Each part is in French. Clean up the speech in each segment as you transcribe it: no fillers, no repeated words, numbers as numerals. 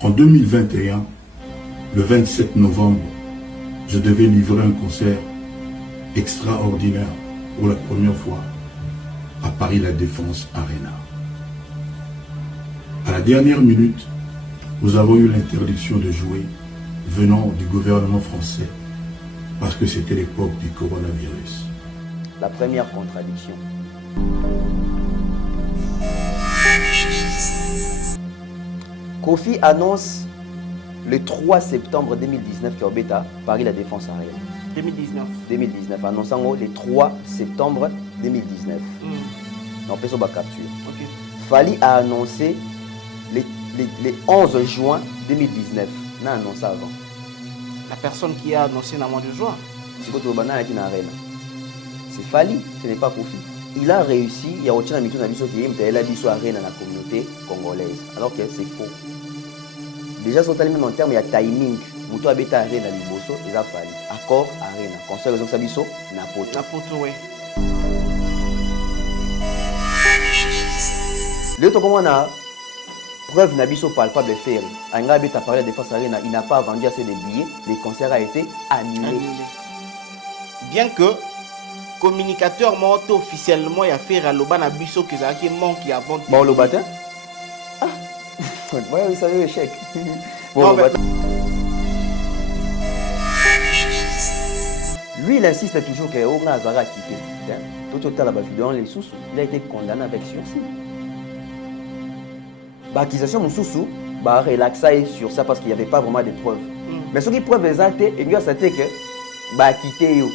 En 2021, le 27 novembre, je devais livrer un concert extraordinaire pour la première fois à Paris La Défense Arena. À la dernière minute, nous avons eu l'interdiction de jouer venant du gouvernement français parce que c'était l'époque du coronavirus. La première contradiction. Kofi annonce le 3 septembre 2019 que Obeta Paris La Défense Arena. 2019, annonçant le 3 septembre 2019. On peut se capture. Okay. Fali a annoncé le 11 juin 2019. On a annoncé avant. La personne qui a annoncé dans le mois de juin. C'est Fali, ce n'est pas Kofi. Il a réussi, il y a autre chose qui a arène dans la communauté congolaise. Alors que c'est faux. Déjà, sur le même terme, il y a timing. Vous avez été arène dans Liboso, il a fallu. Accord, arène. Conseil de Sabiso, Napoto. Napoto, oui. Le temps comment on a preuve Nabiso palpable de faire. Angabe a parlé de Défense Arena, il n'a pas vendu assez de billets, le concert a été annulé. Bien que communicateur monte officiellement il a fait à Loba Nabiso que ça qui manque il a vendu. Bon le matin. Ah. Ouais, oui, ça veut échec. Bon, non, mais... Lui, il insiste toujours que Nazara a kiffé. Tout autant la vidéo les sous, il a été condamné avec sursis. L'accusation de Soussou va relaxer sur ça parce qu'il n'y avait pas vraiment de preuves. Mais ce qui preuve les actes, et bien c'était que bah quitter yo.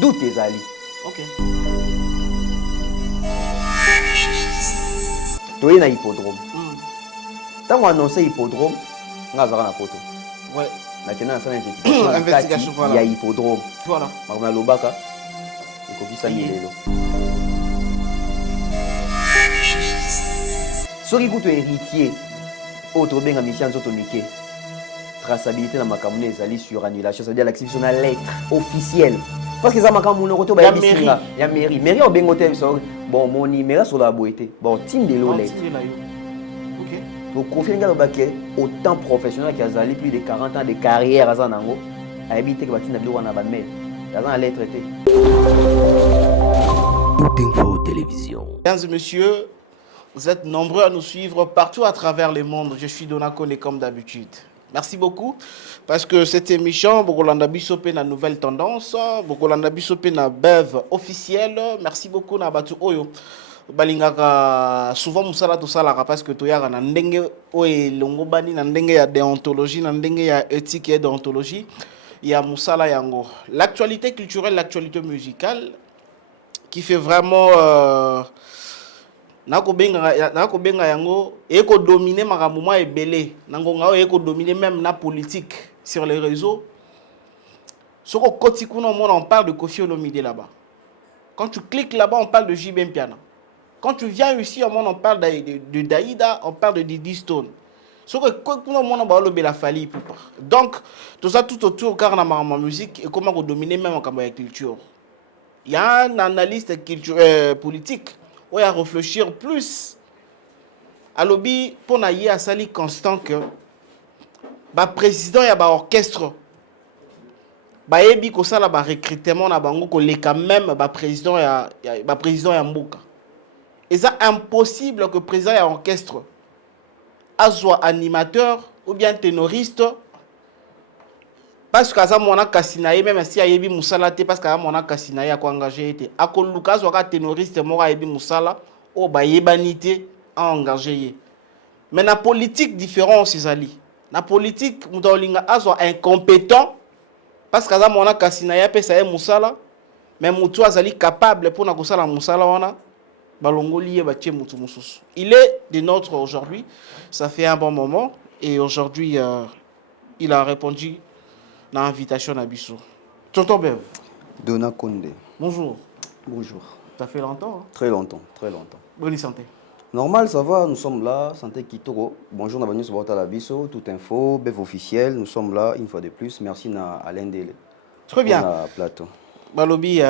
D'où tes alliés. OK. Tu es dans hippodrome. Quand on annonce hippodrome, on a un photo. Ouais. Maintenant, ça investigation. Il y a hippodrome. Voilà. On a l'obaka. Et qu'on ça yélo. Ce qui coûte héritier, autre bien mission autonomique. Traçabilité dans ma commune est sur annulation, ça veut dire l'activité de la lettre officielle. Parce que ça m'a quand mon retour il y a mairie. Il y a mairie. Mairie au bengoté bon mon numéro sur la boîte. Bon team de l'eau lettre. OK. Donc confier ngalo baké autant professionnel qui a zali plus de 40 ans de carrière à Zanango a habité que batina bilo wana ba mail. Ça dans la lettre était. Tout info télévision. Mesdames et messieurs, vous êtes nombreux à nous suivre partout à travers le monde. Je suis Donakone comme d'habitude. Merci beaucoup parce que cette émission, Bogolanda Bissopé na nouvelle tendance, Bogolanda Bissopé na bev officielle. Merci beaucoup na batu oyo. Balingaka souvent musala to salaka parce que toyaka na ndenge oye longobani na ndenge ya déontologie na ndenge ya éthique et déontologie ya musala yango. L'actualité culturelle, l'actualité musicale qui fait vraiment nakobenga yango eko dominer makambo ebele nangonga eko dominer même la politique sur les réseaux. Soko koti kuna on parle de Kofi Olomide là-bas. Quand tu cliques là-bas, on parle de JB Mpiana. Quand tu viens ici, on parle de Daïda, on parle de Didi Stone. Soko kuna on parle de la Fali Poupa. Donc tout ça tout autour car na ma musique et comment dominer même la culture. Il y a un analyste politique où il a réfléchir plus à lobby pour naïe à sali constant que ba président ya ba orchestre ba yebi ko sala ba recrutement na bango ko leka même ba président ya mboka. Et ça impossible que président ya orchestre soit animateur ou bien ténoriste parce que ça mona kasinaye même si ayebi musala te parce que mona kasinaye ko engagé été akoluka zo ka ténoriste mo ayebi musala o ba yebanité a engagé. Mais la politique différence ezali. Na politique mutolinga azo incompétent parce que ça mona kasinaye pesa ye musala mais mutu azali capable pour na kosala musala wana balongoli ba tie mutu mususu. Il est de notre aujourd'hui, ça fait un bon moment et aujourd'hui il a répondu l'invitation à Bissou. Tonton Bev. Dona Konde. Bonjour. Bonjour. Ça fait longtemps, hein? Très longtemps, très longtemps. Bonne santé. Normal, ça va, nous sommes là, Santé Kitoko. Bonjour, bienvenue sur la Bisso, toute info, Bev officiel, nous sommes là une fois de plus. Merci à Alain Dele. Très bien. Plateau. Balobi,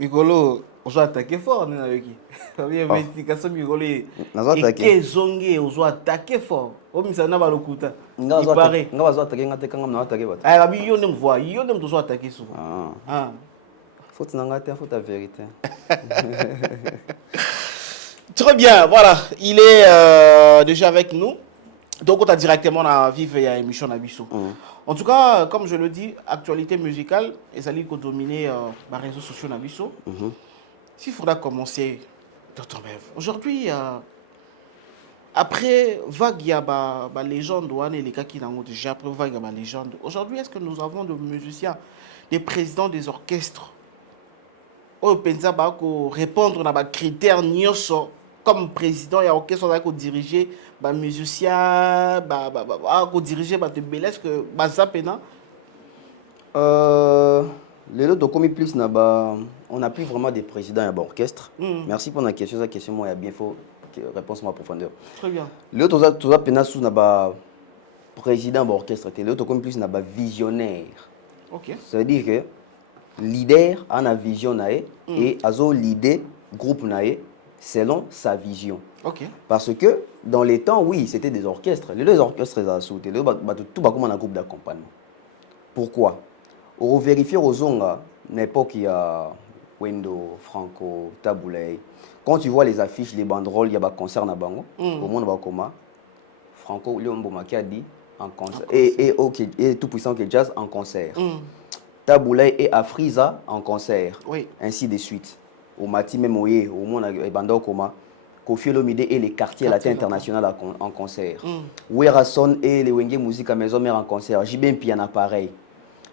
Mikolo, On doit attaquer fort, on est avec qui? Investigation migolé. Nazo attaquer. Et zongue, on doit attaquer fort. Au minsa na balokuta. Il paraît. Nga bazo attaquer ngate kanga na attaquer bat. Ah, rabi yo nem voix, yo nem doit attaquer souvent. Ah. Faut na ngate, faut ta vérité. Très bien, voilà, il est déjà avec nous. Donc, on a directement à vivre et à émission Nabiso. En tout cas, comme je le dis, actualité musicale, et ça dit qu'on domine les réseaux sociaux Nabiso. S'il faudra commencer, Dr. Bev, aujourd'hui, après vague, il y a la légende, les cas qui n'ont déjà après vague, il y a la légende. Aujourd'hui, est-ce que nous avons des musiciens, des présidents des orchestres, au pensa ko répondre à des critères nyoso comme président il y a orchestre qui diriger ba musicien ko diriger ba te belès que ba zapena les autres comme plus na ba on n'a plus vraiment des présidents à orchestre. Merci pour la question, moi il y a bien faux réponse en profondeur. Très bien. Les autres tout ça pena sous na ba président orchestre, les autres comme plus na ba visionnaire. OK. Ça veut dire que leader a une vision et azo leader groupe nae selon sa vision. OK. Parce que dans les temps, oui, c'était des orchestres. Les deux orchestres ont sauté. Tout va comme un groupe d'accompagnement. Pourquoi? On vérifie aux zonga, l'époque il y a Wendo, Franco, Taboulay. Quand tu vois les affiches, les banderoles, il y a des concerts na bango. Au monde va comment? Franco, Léon Bomaki a dit en concert. Et tout puissant que jazz en concert. Taboulay et Afriza en concert. Oui. Ainsi de suite. Au Mati Memoye, au monde Bando Koma, Kofi Olomide et les quartiers latins internationaux en concert. Werason et les Wenge Musique à Maison Mère en concert. JBM Piana pareil.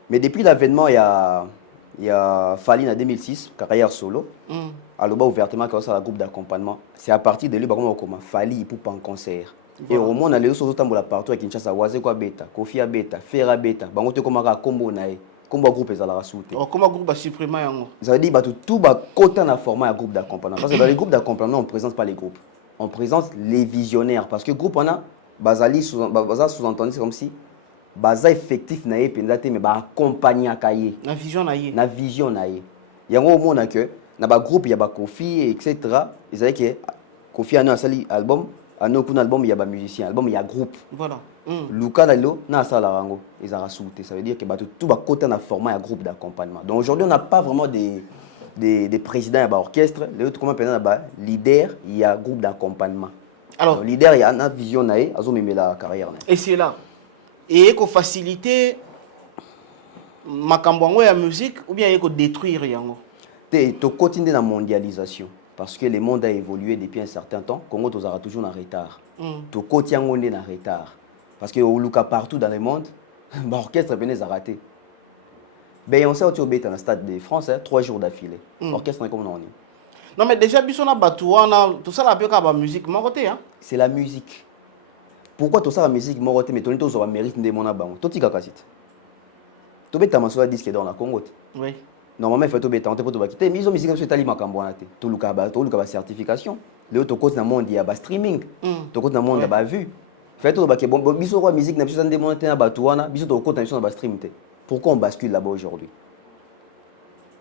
Mais depuis l'avènement, il y a Fali en 2006, carrière solo. Alors, ouvertement, quand ça, la groupe d'accompagnement. C'est à partir de lui, comment Fali pour en concert. Et au monde, on a les autres partout avec Kinshasa, Wazekwa Beta, Kofi Beta, Ferra Beta, Bangote Komara, Kombo Nae. Comme un groupe, ils allaient sauter. Comme un groupe supprimé. Ça veut dire que tout va côté dans format un groupe d'accompagnement. Parce que dans les groupes d'accompagnement, on ne présente pas les groupes. On présente les visionnaires. Parce que le groupe, on a Bazali sous-entendu, c'est comme si Baza effectif naïe pendate mais ba accompagner Kaye. La vision naïe. La vision naïe. Il y a un moment que dans le groupe, il y a Kofi, etc. Ils savent que Kofi a un album, un album, il y a un musicien, album, il y a un groupe. Voilà. Luka Lalo, na sala rango, ils ont sauté. Ça veut dire que tout va côté dans format un groupe d'accompagnement. Donc aujourd'hui, on n'a pas vraiment des présidents à l'orchestre. Les autres, comment on appelle leader, il y a groupe d'accompagnement. Alors, leader, il y a une vision, ils ont mis la carrière. Et c'est là. Et qu'on faciliter ma la musique ou bien qu'on détruire yango. Tu continues la mondialisation parce que le monde a évolué depuis un certain temps. Congo aura toujours en retard. Tu continues en retard. Parce que au Luka partout dans le monde, l'orchestre est raté. Ben on sait au Tibet dans le stade de France 3 jours d'affilée. L'orchestre est comme on est. Non mais déjà bisona batouana tout ça la peu ka musique moroté hein. C'est la musique. Pourquoi tout ça la musique moroté mais tout ça mérite de mona bango. Tout tika kasite. To beta masola disque dans la Congo. Oui. Normalement il faut to beta on te poto bakite mais ils ont musique sur tali makambo na te. To Luka ba certification. Le autre cause dans monde il y a ba streaming. To cause dans monde il y a ba vue. Fait tout baké bon biso quoi musique na biso ndé monter na batouana biso to côté na ba stream te. Pourquoi on bascule là-bas aujourd'hui?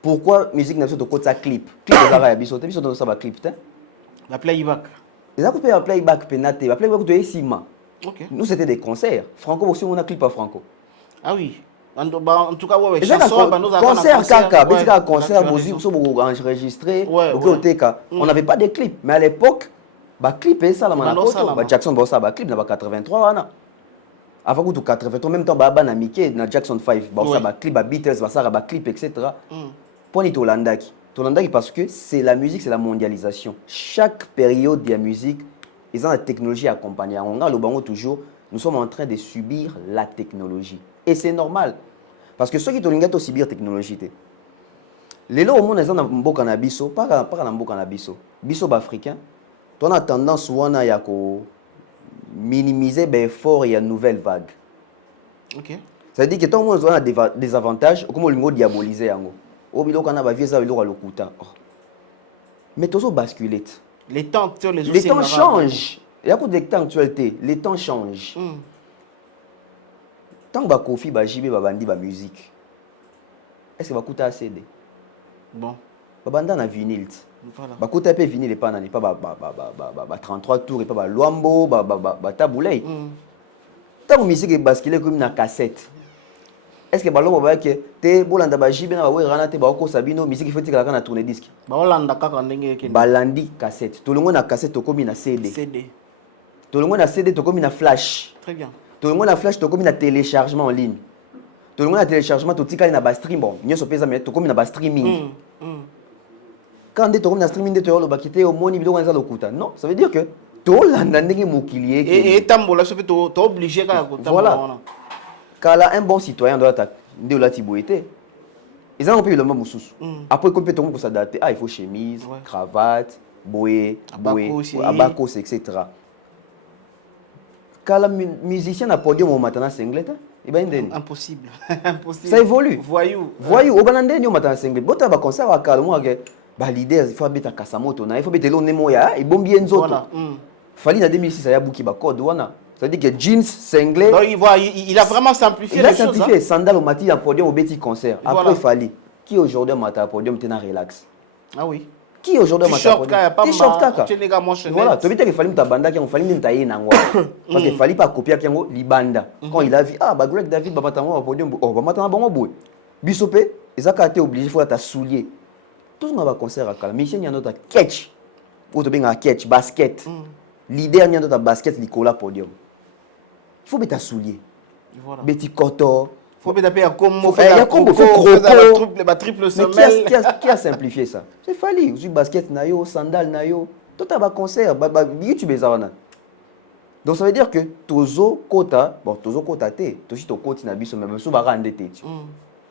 Pourquoi musique n'a pas de côté clip? Clip de la biso, biso dans ça va clip te. La playback. Les a coupé la playback penate, la playback de Sima. OK. Nous c'était des concerts. Franco aussi on a clip à Franco. Ah oui. En tout cas ouais chanson nous avons concert kaka, petit concert bozi so enregistré, OK teka. On n'avait pas de clips, mais à l'époque ba clip et ça la manako, ba Jackson ba ça ba clip na ba 83 ana. Avant que tu 83 même temps ba na Mickey na Jackson 5 ba ça ba clip ba Beatles ba ça ba clip etc. Pour ni Tolandaki parce que c'est la musique, c'est la mondialisation. Chaque période de la musique, ils ont la technologie accompagnée. On a le bango toujours, nous sommes en train de subir la technologie et c'est normal parce que ceux qui ont subir la technologie les lots au monde ils ont un cannabis pas un beau cannabis biso africain on a tendance souvent à minimiser les efforts et une nouvelle vague. OK. Ça veut dire que tout le monde a des avantages comme on le diaboliser yango. Au bilo kana ba vieza bilo lokuta. Mais tout basculer. Les temps changent. Il y a beaucoup de temps actualité, les temps changent. Tant que Kofi ba JB ba bandi ba musique. Est-ce que va coûter assez de? Bon. babanda na vinyle Voilà. bakota pe vinyle pas nani pas 33 tours et pas luambo tabulei tango musique basculer comme na cassette. Est-ce que balongo ba ke te bolanda ba jibe na ba wera te ba ko sabino musique faut tikala na tourner disque Ba olanda kaka ndenge yake. balandi cassette tolongo na cassette tokomi na CD CD. tolongo na CD tokomi na flash Très bien. tolongo na flash tokomi na téléchargement en ligne tolongo na téléchargement totikali na ba stream bon nyoso pesa mais tokomi na ba streaming quand nde tokomi na streaming nde toyolo bakite au moni biloko nza lokuta non ça veut dire que tolanda ndenge mokili yake Et tambola so to obligé kaka ko voilà tambola. Kala un bon citoyen doit attaquer nde olati boyete ils ont payé le même sous après qu'on peut tomber pour s'adapter ah il faut chemise Ouais. cravate boye Abakos, abakos etc kala musicien na podium au matin singlet et ben ndeni Impossible. Impossible. ça évolue Voyou. voyou au banandeni au matin singlet bota ba concert wa kala moi que ba leader il faut habiter kasamoto na il faut bete lo nemo ya et bombi nzoto Voilà. fali na 2006 ya buki ba code wana c'est-à-dire que jeans singlet Donc il a vraiment simplifié il a les choses. simplifié sandales au matin à podium au petit concert après Voilà. il fallait qui aujourd'hui au matin à podium tena relax Ah oui. qui aujourd'hui au matin à T-shirt kaka pas t-shirt kaka tu les gars moi chenette. voilà tu veux dire qu'il fallait mutabanda qui on fallait ntaye nango parce qu'il fallait pas copier yango libanda quand il a vu ah ba Greg David ba matango au podium oh ba matango bango boy bisope ezaka été obligé faut ta soulier tout na ba concert à kala mission yando ta catch ou to benga catch basket leader yando ta basket likola podium il faut mettre ta soulier Voilà. beti koto Faut peut taper à combo, il y a combo, faut croco. la triple mais semelle. qui a simplifié ça c'est fallu aussi basket nayo sandal nayo tout à concert YouTube ezana donc ça veut dire que tozo kota te tosi to koti na biso mais so ba rande te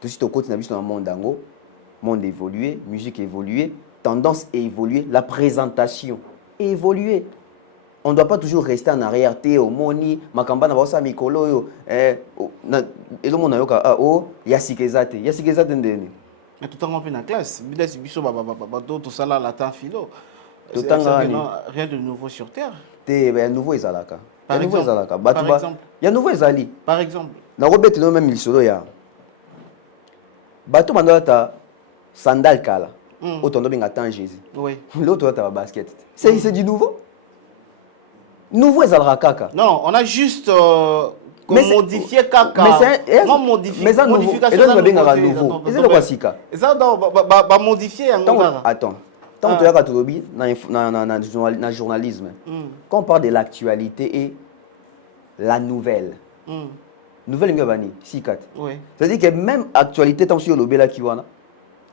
tosi to koti na biso na monde évolué musique évoluée tendance évoluée la présentation évoluée. On ne doit pas toujours rester en arrière. Au moni, makamba na bosa mikolo yo elo mona yoka oh yasikezate ndeni. Mais tout en plein classe. Bidas biso tout ça là la temps philo. Tout en rien de nouveau sur terre. Te ba nouveau ezalaka. Par exemple. Ya nouveau ezali. Par exemple. Na robet no même lisolo ya. Bato mandata sandal kala. Otondo benga temps Jésus. Oui. L'autre ta basket. C'est du nouveau. Nouveau ezalaka kaka. Non, on a juste modifié kaka. Mais modification. Et donc benga nouveau. Et c'est le quoi ça ba modifier attends. Tant que tu as trouvé dans journalisme. Quand on parle de l'actualité et la nouvelle. Nouvelle ngabani sikat. Oui. C'est-à-dire que même actualité tant sur le bela kiwana.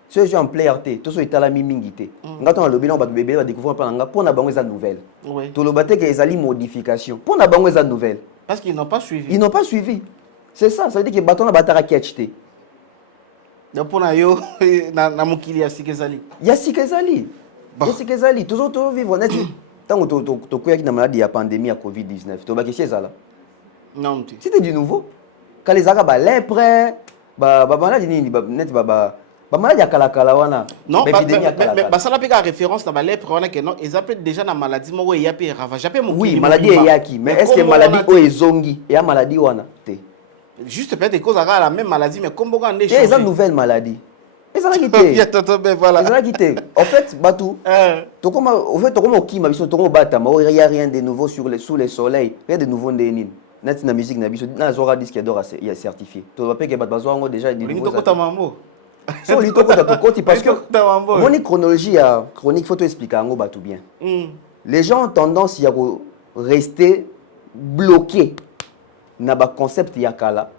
Ce jeu en play RT, tout ça est à la mimingité. Quand on a le bilan, on va découvrir pour na bango eza nouvelle. Oui. Tout le baté que ezali modification. Pour na bango eza nouvelle. Parce qu'ils n'ont pas suivi. Ils n'ont pas suivi. C'est ça, ça veut dire que baton na batara catchté. Donc pour na yo na mukili ya sikezali. Ya sikezali. Ya sikezali, toujours vivre net. Tant que to koya ki na maladie ya pandémie à Covid-19. To ba kesi ezala. Non, tu. C'était du nouveau. Quand les arabes ba lèpre, ba maladie ni net ba maladie ya kala wana. Non, mais ça n'a pas référence dans la lèpre, on a que non, ils appellent déjà la maladie moko ya pe ravage. Oui, maladie yaki, mais est-ce que maladie o ezongi et la maladie wana te? Juste peut-être cause à la même maladie mais comme on a des choses. Et une nouvelle maladie. Et ça l'a quitté. Voilà. Ça l'a quitté. En fait, Batou, to comme au fait to comme qui ma biso to comme bata, mais il y a rien de nouveau sous le soleil, rien de nouveau ndeni. Net na musique na biso na zora disque d'or il est certifié. To va pas que bato ngo déjà des nouveaux. So litoko ta koti parce que mon chronologie à chronique photo expliquer ngo batou bien. Les gens ont tendance à rester bloqués na ba concept ya kala,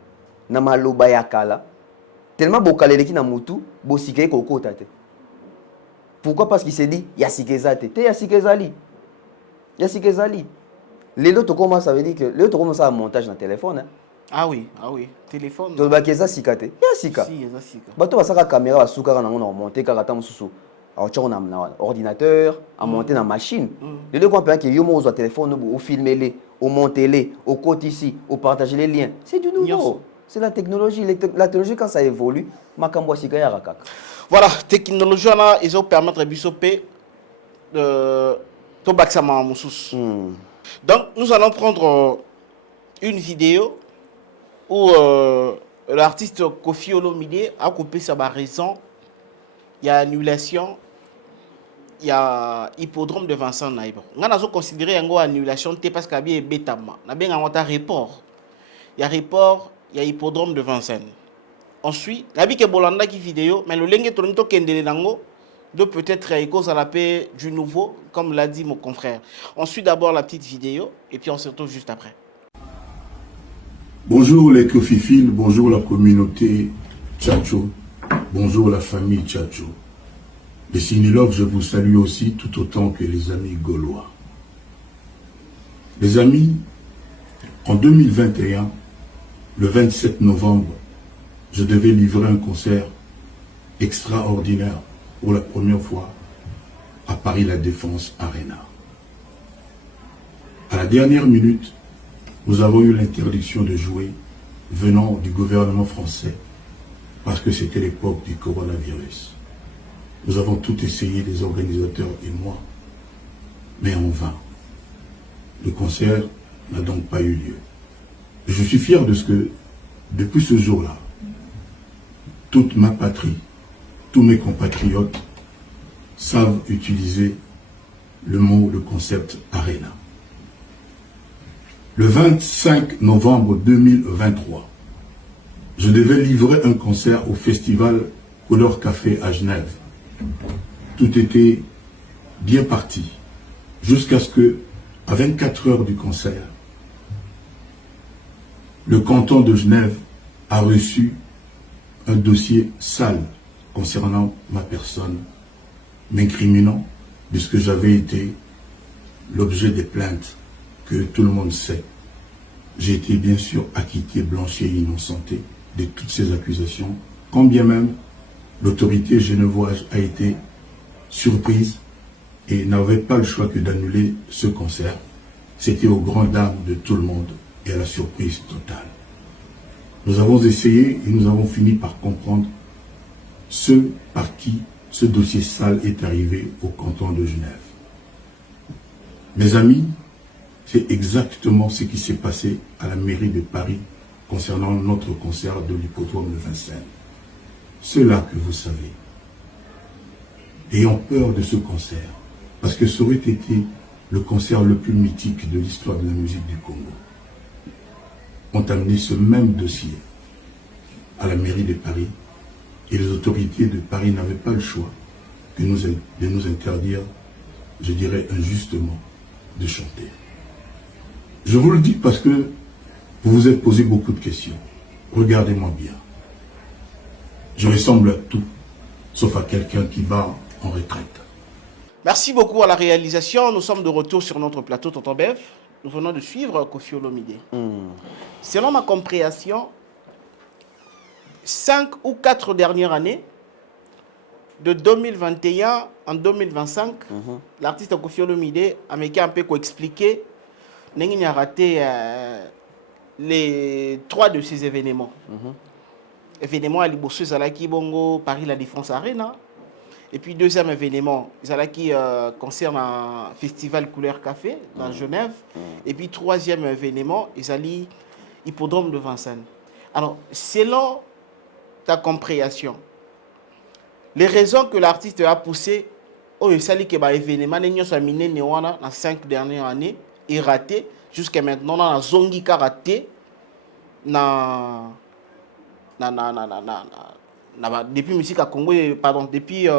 na maloba ya kala. Tellement bokaleleki na mutu, bosikei kokota te. Pourquoi? Parce qu'il s'est dit ya sikezate, te ya sikezali. Ya sikezali. Les autres comment ça veut dire que les autres commencent à montage dans téléphone hein? Ah oui, téléphone. To ba keza sikate. Ya sika. Si, eza sika. Bato basaka caméra basuka na ngo na monter kaka ta mususu. Alors tu on a ordinateur, à monter dans machine. Les deux comprennent que yo mo zo téléphone au filmer les, au monter les, au côté ici, au partager les liens. C'est du nouveau. C'est la technologie. La technologie quand ça évolue, makambo sika ya rakaka. Voilà, technologie là, ils ont permettre bisoper to baksama mususu. Donc nous allons prendre une vidéo où l'artiste Koffi Olomide a coupé sa raison. Il y a annulation il y a hippodrome de Vincent Naïbo. On a considéré une annulation parce qu'il y a bétama. On a un report. Il y a report, il y a hippodrome de Vincennes. Ensuite, il y a que Bolanda qui vidéo, mais le lingue tourne kendele nango de peut-être à cause à la paix du nouveau, comme l'a dit mon confrère. Ensuite, d'abord la petite vidéo, et puis on se retrouve juste après. Bonjour les Kofifil, bonjour la communauté Tchatcho, bonjour la famille Tchatcho. Les Sinilov, je vous salue aussi tout autant que les amis gaulois. Les amis, en 2021, le 27 novembre, je devais livrer un concert extraordinaire pour la première fois à Paris La Défense Arena. À la dernière minute, nous avons eu l'interdiction de jouer venant du gouvernement français parce que c'était l'époque du coronavirus. Nous avons tout essayé, les organisateurs et moi, mais en vain. Le concert n'a donc pas eu lieu. Je suis fier de ce que, depuis ce jour-là, toute ma patrie, tous mes compatriotes savent utiliser le mot, le concept Arena. Le 25 novembre 2023, je devais livrer un concert au festival Couleur Café à Genève. Tout était bien parti, jusqu'à ce que, à 24 heures du concert, le canton de Genève a reçu un dossier sale concernant ma personne, m'incriminant de ce que j'avais été l'objet des plaintes que tout le monde sait. J'ai été bien sûr acquitté, blanchi et innocenté de toutes ces accusations, quand bien même l'autorité genevoise a été surprise et n'avait pas le choix que d'annuler ce concert. C'était aux grandes dames de tout le monde et à la surprise totale. Nous avons essayé et nous avons fini par comprendre ce par qui ce dossier sale est arrivé au canton de Genève. Mes amis, c'est exactement ce qui s'est passé à la mairie de Paris concernant notre concert de l'hippodrome de Vincennes. Cela que vous savez. Ayant peur de ce concert, parce que ça aurait été le concert le plus mythique de l'histoire de la musique du Congo, ont amené ce même dossier à la mairie de Paris et les autorités de Paris n'avaient pas le choix de nous interdire, je dirais injustement, de chanter. Je vous le dis parce que vous vous êtes posé beaucoup de questions. Regardez-moi bien. Je ressemble à tout, sauf à quelqu'un qui va en retraite. Merci beaucoup à la réalisation. Nous sommes de retour sur notre plateau Tonton Bev. Nous venons de suivre Koffi Olomidé. Selon ma compréhension, 5 ou 4 dernières années, de 2021 en 2025, l'artiste Koffi Olomidé a un peu expliqué qu'il a raté les 3 de ces événements. Événement à Libosso, Zalaki Bongo, Paris La Défense Arena. Et puis deuxième événement, Zalaki concerne un festival Couleur Café dans Genève. Et puis troisième événement, Zali Hippodrome de Vincennes. Alors, selon ta compréhension, les raisons que l'artiste a poussées, il s'agit que l'événement dans les 5 dernières années est raté. Jusqu'à maintenant, on a zongi raté depuis musique à Congo, pardon, depuis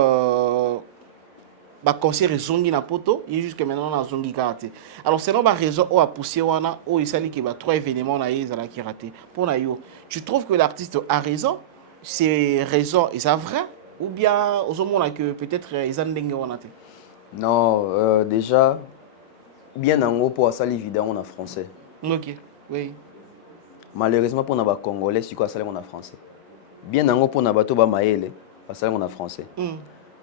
concert zongi na poto, et jusqu'à maintenant on a zongi raté. Alors c'est la raison où a poussé wana où il s'agit que 3 événements na yezala qui raté. Pour na yo, tu trouves que l'artiste a raison? C'est raison et ça vrai ou bien aux hommes que peut-être ils ont dengue wana te? Non, déjà bien en gros pour ça les vidéos en français. OK. Oui. Malheureusement pour les Congolais, c'est quoi ça en français. Bien en gros pour les bateaux ba maele, ça en français.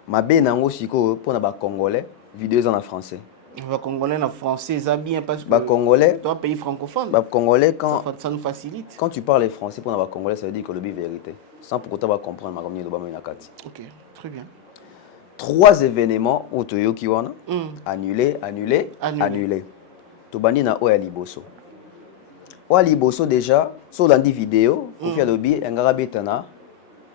Ma bien en gros c'est quoi pour les Congolais, vidéos en français. Les Congolais en français, ça bien parce que les Congolais, toi pays francophone. Les Congolais quand ça nous facilite. Quand tu parles français pour les Congolais, ça veut dire que le but vérité. Sans pour autant comprendre ma communauté de Bamina-Kati. OK, très bien. 3 événements au Toyoki wana annulé. Tobani na oya liboso. Oya liboso déjà sur dans des vidéos, on fait le bi ngara betana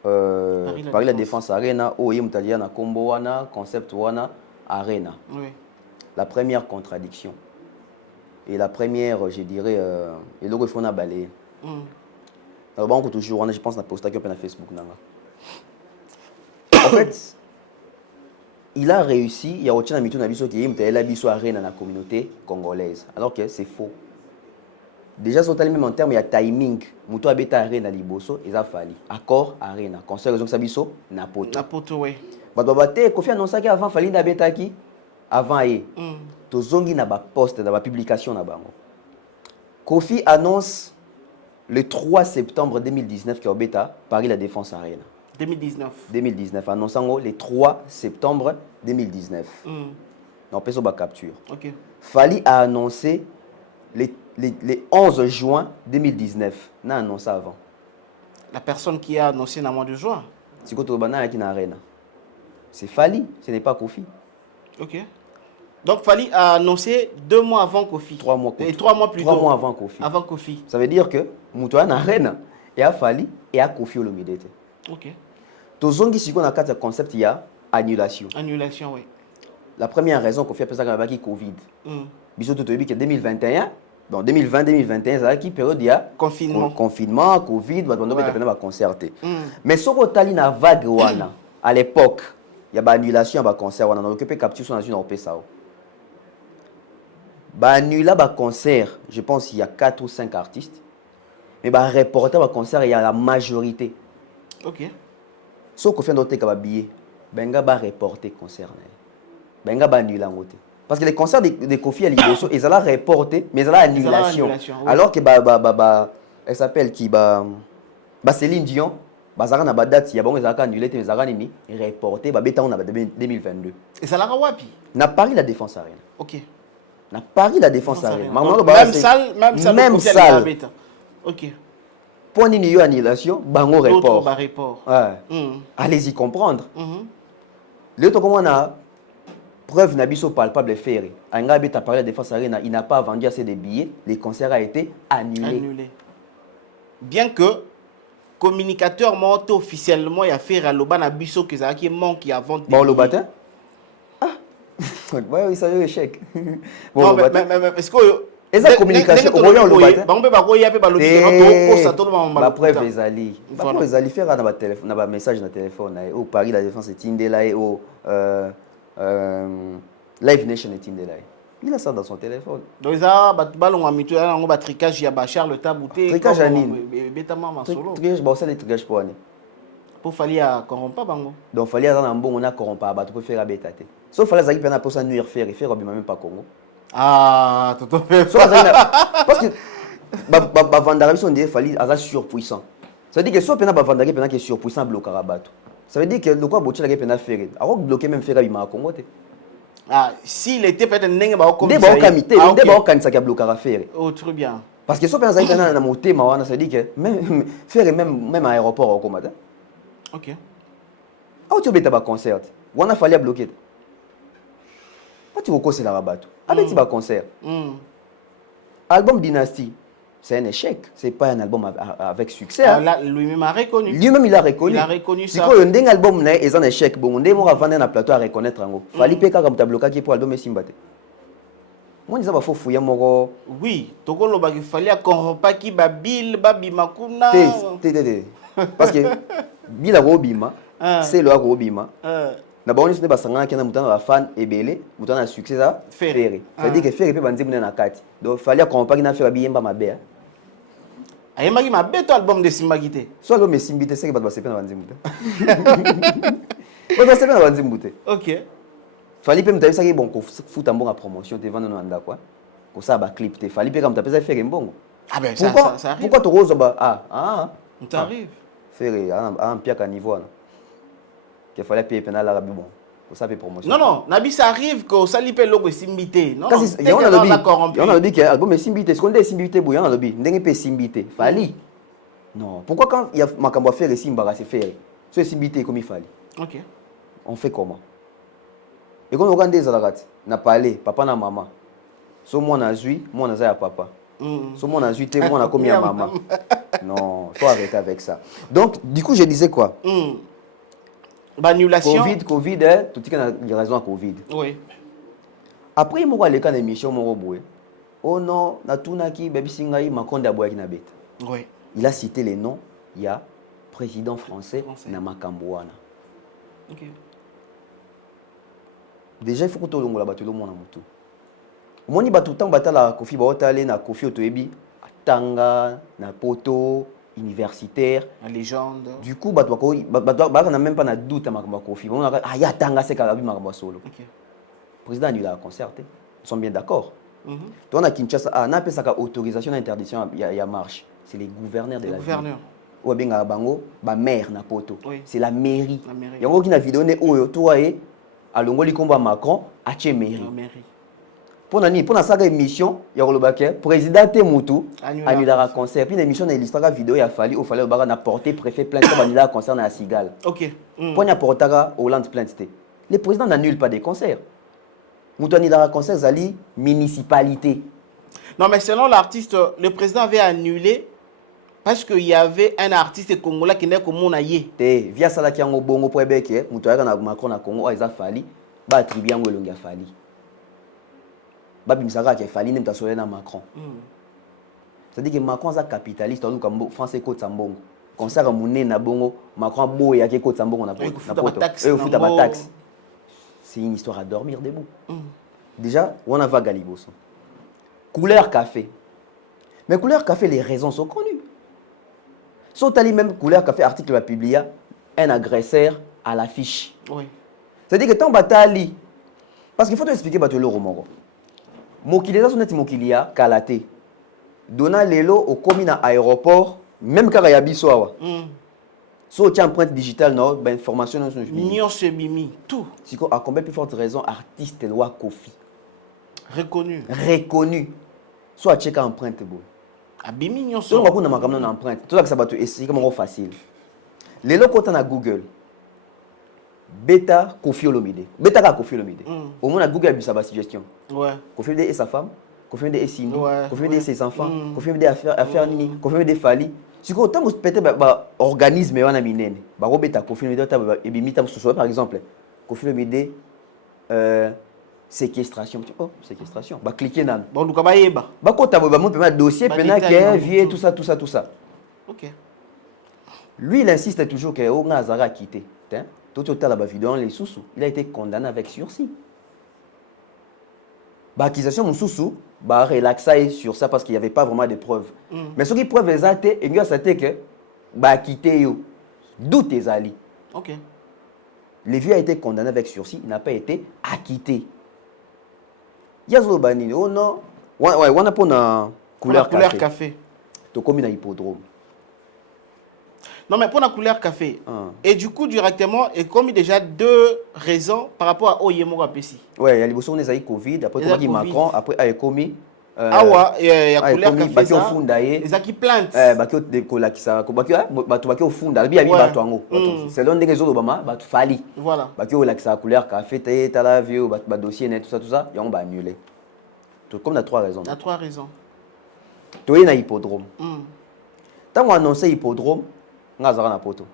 Paris La Défense Arena o yimtalia na kombo wana concept wana Arena. Oui. La première contradiction. Et la première, je dirais, et le faut na balayé. Alors, on toujours, je pense, na posta qui est na Facebook. En fait, il a réussi, il y a autre chose qui est la biso Arena dans la communauté congolaise. Alors que c'est faux. Déjà, sur le même terme, il y a timing. Muto abeta Arena liboso, il a fallu. Accord Arena. Concert raison que ça biso, Napoto. Napoto, oui. Babate, Kofi annonça qu'avant, fallait d'abeta qui avant, tozongi na ba poste, na ba publication na bango. Kofi annonce le 3 septembre 2019 que Obeta Paris la Défense Arena. 2019, annonçant le 3 septembre 2019. On peut se capture. Ok. Fali a annoncé le 11 juin 2019. N'a annoncé avant. La personne qui a annoncé dans le mois de juin. C'est quoi Arena? C'est Fali, ce n'est pas Kofi. Ok. Donc Fali a annoncé 2 mois avant Kofi. 3 mois. Et 3 mois plus tôt. 3 mois avant Kofi. Avant Kofi. Ça veut dire que Moutoua Arena et à Fali et à Kofi Olomide. Ok. Tozongi si on a 4 concepts, il y a annulation. Annulation, oui. La première raison qu'on fait ça c'est Covid. Bisous tout que 2021, donc 2020-2021, c'est qui période il y a confinement, Covid, on va concerter. Mais ce qu'on a na vague à l'époque, il y a annulation, il y a concert, on a occupé capture sur la ça. Annulé un concert, je pense qu'il y a 4 ou 5 artistes. Mais reporter un concert, il y a la majorité. Ok. Ce qu'on fait noter qu'il y a des billets, benga ba reporter concert. Benga ba annuler en côté. Parce que les concerts de Kofi à l'Iboso, ils allaient reporter, mais ils allaient annulation. Oui. Alors que elle s'appelle qui Céline Dion, bazara na date, il y a bon ils allaient annuler, mais ils allaient reporter, bêta on a 2022. Et ça l'a wapi? Na Paris la Défense Arena. Ok. Na Paris la Défense Arena. Même salle. Ok. Point de annulation, bango report. Ouais. Allez-y comprendre. Le temps comment on a preuve nabiso palpable ferré. Anga beta parlé de la Défense Arena, il n'a pas vendu assez de billets, les concerts a été annulés. Bien que communicateur monte officiellement il a fait à l'oban nabiso que ça qui manque qui avant. Bon le matin. Ah. Ouais, oui, ça y est échec. Bon mais est-ce que et ça communication au royaume le matin. On peut pas quoi y a pas le ça tout le monde. La preuve les ali. La preuve les ali faire na téléphone, na message na téléphone au Paris la Défense est Tindela et au Live Nation est Tindela. Il a ça dans son téléphone. Donc ça ballon en mitu on va tricage ya Bachar le tabouté. Tricage anine. Beta mama solo. Tricage bon ça les tricages pour année. Pour fallait à corrompre bango. Donc fallait dans un bon on a corrompre ba tu peux faire beta té. Sauf fallait ça qui pena pour ça nuire faire même pas Congo. Ah, tout à fait. Parce que Vandarabi sont des fallait à surpuissant. Ça veut dire que soit pena Vandarabi pena qui est surpuissant bloquer Rabato. Ça veut dire que le quoi botti la pena faire. Alors bloquer même faire bima Congo té. Ah, s'il était peut-être n'engue ba comme ça. Ndé ba kan ça qui bloquer faire. Oh, très bien. Parce que soit pena pena na moté mawana ça veut dire que même faire même aéroport au combat. OK. Ah, tu beta ba concert. On a fallu bloquer. Tu vas causer la Rabato. Avec un concert. Album Dynasty, c'est un échec. C'est pas un album avec succès. Là, lui-même a reconnu. Lui-même il a reconnu. Il a reconnu ça. C'est quoi un album est un échec. Bon, on est mort avant un plateau à reconnaître en haut. Fallait pas comme tableau qui pour album est Simbate. Moi, je faut fouiller mon. Oui, toko lo ba fallait corrompre qui babil babi makuna. Parce que bila robima, c'est le robima. Na ba onisi ne basanga kana mutana ba fan ebele mutana succès ça ferré ça veut dire que ferré pe banzi muna na kati donc fallait comprendre na faire biyemba mabe ayema ki mabe to album de Simbagité so album de Simbité c'est que ba sepe na banzi muta ba sepe na banzi muta OK fallait pe mutabisa ki bon ko futa mbonga promotion te vendre no anda quoi ko ça ba clip te fallait pe comme tapesa faire mbongo ah ben ça arrive pourquoi to rose ba ça arrive ferré en piaka niveau là qu'il fallait payer pénal l'arabe bon pour ça payer promotion non nabi ça arrive que ça lipe logo Simbité non il y en a dit que album est Simbité ce qu'on dit Simbité il y en a dit ndenge pe Simbité fallait non pourquoi quand il y a makambo faire Simba c'est faire c'est Simbité comme il fallait OK on fait comment et quand on regarde des alagati na parlé papa na maman so moi na zui moi na za papa so moi na zui te moi na comme ya maman non faut arrêter avec ça donc du coup je disais quoi Annulation. Covid, hein, tout ce qui a raison à Covid. Oui. Après, il y a une émission, oh non, Natunaki, Baby Singaï, Macron d'Abouaki Nabet. Oui. Il a cité les noms, il y a président français, Namakambouana. Ok. Déjà, il faut que tu aies le monde. Moi, je tout le temps la Kofi Baotale, na Kofi Otoebi, Tanga, na Poto, universitaire. La légende. Du coup, on n'a même pas de doute à Kofi. On a dit, ah, il y a Tanga, c'est Kalabi Maramba Solo. Ok. Le président a annulé la concert. Nous sommes bien d'accord. Donc, on a Kinshasa, on a appelé autorisation d'interdiction, il y a marche. C'est les gouverneurs de la ville. Ou bien bango, ba maire na poto. C'est la mairie. Il y a une vidéo ne oyo toi et à l'ongoli combat Macron à chez mairie. Pour na saga émission, il y a le président Temutu annule la concert. Puis l'émission na illustra vidéo il a fallu na porter préfet plainte pour annuler la concert na Sigal. OK. Pour na portara Hollande plainte. Le président n'annule pas des concerts. Mutu annule la concert zali municipalité. Non mais selon l'artiste, le président avait annulé parce qu'il y avait un artiste congolais qui n'est comme Monaye. Via ça qui a un bongo pour Ebeke, Moutouaga na Macron na Congo, ils a fallu, bah attribuer un golonga fallu. Bah bimisaka qui a fallu nem tasoler na Macron. C'est-à-dire que Macron est capitaliste, donc comme français côte sambongo. Concert à Mouné na bongo, Macron boy a qui côte sambongo na poto. C'est une histoire à dormir debout. Déjà, on a va Galiboso. Couleur café. Mais couleur café, les raisons sont connues. Sont allés même couleur café article va publier un agresseur à l'affiche. Oui. C'est-à-dire que tant batali parce qu'il faut te expliquer batelo romoro. Mokilia soneti mokilia kalaté. Dona lelo au commune aéroport même quand il y a bisoa. So tu empreinte digitale non ben information non son mimi tout. Si à combien plus forte raison artiste loi Kofi. Reconnu. Soit checker empreinte bon. Abimi nyonso. Donc on a makamna na empreinte. Tout ça que ça va te essayer comment facile. Les locaux na Google. Beta Kofi Olomide. Beta ka Kofi Olomide. Au moins na Google a sa suggestion. Ouais. Kofi Olomide et sa femme, Kofi Olomide et Sini, Kofi Olomide et ses enfants, Mm. Kofi Olomide affaire nini, Kofi Olomide fali. Si ko tant peut-être ba organisme wana minene. Ba robeta Kofi Olomide ta e bimita so par exemple. Kofi Olomide séquestration. Oh, séquestration. Bah cliquer nan. Bon donc ba yeba. Bah quand tu as mon dossier pena que tout ça. OK. Lui il insiste toujours que on a Zara quitté. Hein? Tout autant la vidéo les sous. Il a été condamné avec sursis. Bah accusation mon sous bah relaxer sur ça parce qu'il n'y avait pas vraiment de preuves. Mais ce qui preuve exacte et mieux c'était que bah quitté yo. D'où tes alliés. OK. Le vieux a été condamné avec sursis, il n'a pas été acquitté. Yazo Banini, oh non. Ouais, on a pour la couleur café. Tu comme un hippodrome. Non, mais pour la couleur café. Et du coup, directement, il a commis déjà 2 raisons par rapport à Oyemo Rapessi. Ouais, il y a les Covid, après tu as dit Macron, après il a commis. Ah ouais, il y a couleur café. Il y a funda. Les qui plantent. Tu au funda. Il y a c'est l'un des autres Obama, tu fali. Voilà. Tu as couleur café, tu as la vie, tu dossier, tout ça, et on va annuler. Comme il y a 3 raisons. Il y a 3 raisons. Tu es un hippodrome. Tant qu'on annonce hippodrome, on a un poto.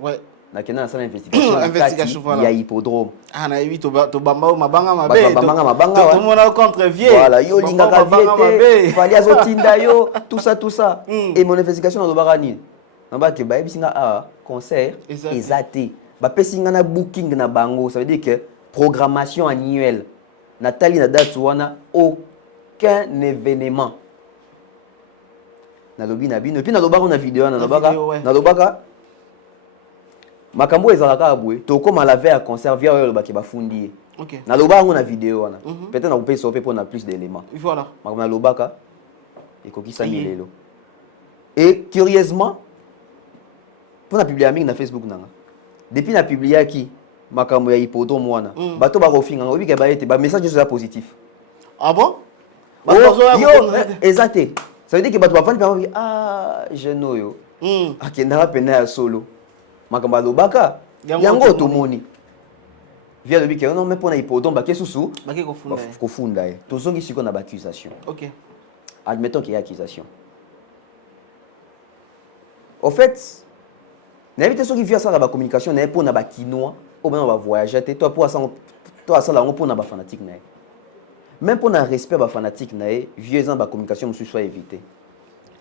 Ouais. Na kena na investigation voilà. Il y a hippodrome. Ah na yebi to bamba mabanga mabe. Tout le monde contre vieux. Voilà, yo linga ka vieux. Fali azotinda yo, tout ça. Et mon investigation dans barani. Namba ke ba bisinga concert exacté. Ba pesinga na booking na bango, ça veut dire que programmation annuelle. Nathalie na date wana aucun événement. Na lobi na bino, puis na lobaka na vidéo na lobaka makambo ezalaka abwe to koma la veille à concert via oyo lobaki bafundi. OK. Na lobaka na vidéo wana. Peut-être na couper so pour na plus d'éléments. Voilà. Makambo na lobaka ekokisa lelo. Et curieusement pour na publier mingi na Facebook nanga. Depuis na publier ki makambo ya hippodrome wana. Bato ba kofinga obi ke ba ete ba message soit positif. Ah bon? Exacté. Ça veut dire que bato ba fandi jeune oyo. Akendaka pena ya solo. Makamba lobaka yango tomoni via le bike non mais pour na hippodrome ba kesusu baki kofunda tozongi siko na accusation. OK. Admettons qu'il y a accusation. Au fait n'invite ceux qui vient ça la communication n'est pour na ba kinois on va voyager, toi pour ça là on pour na ba fanatique na. Même pour un respect ba fanatique na, vieux ans ba communication monsieur soit évité.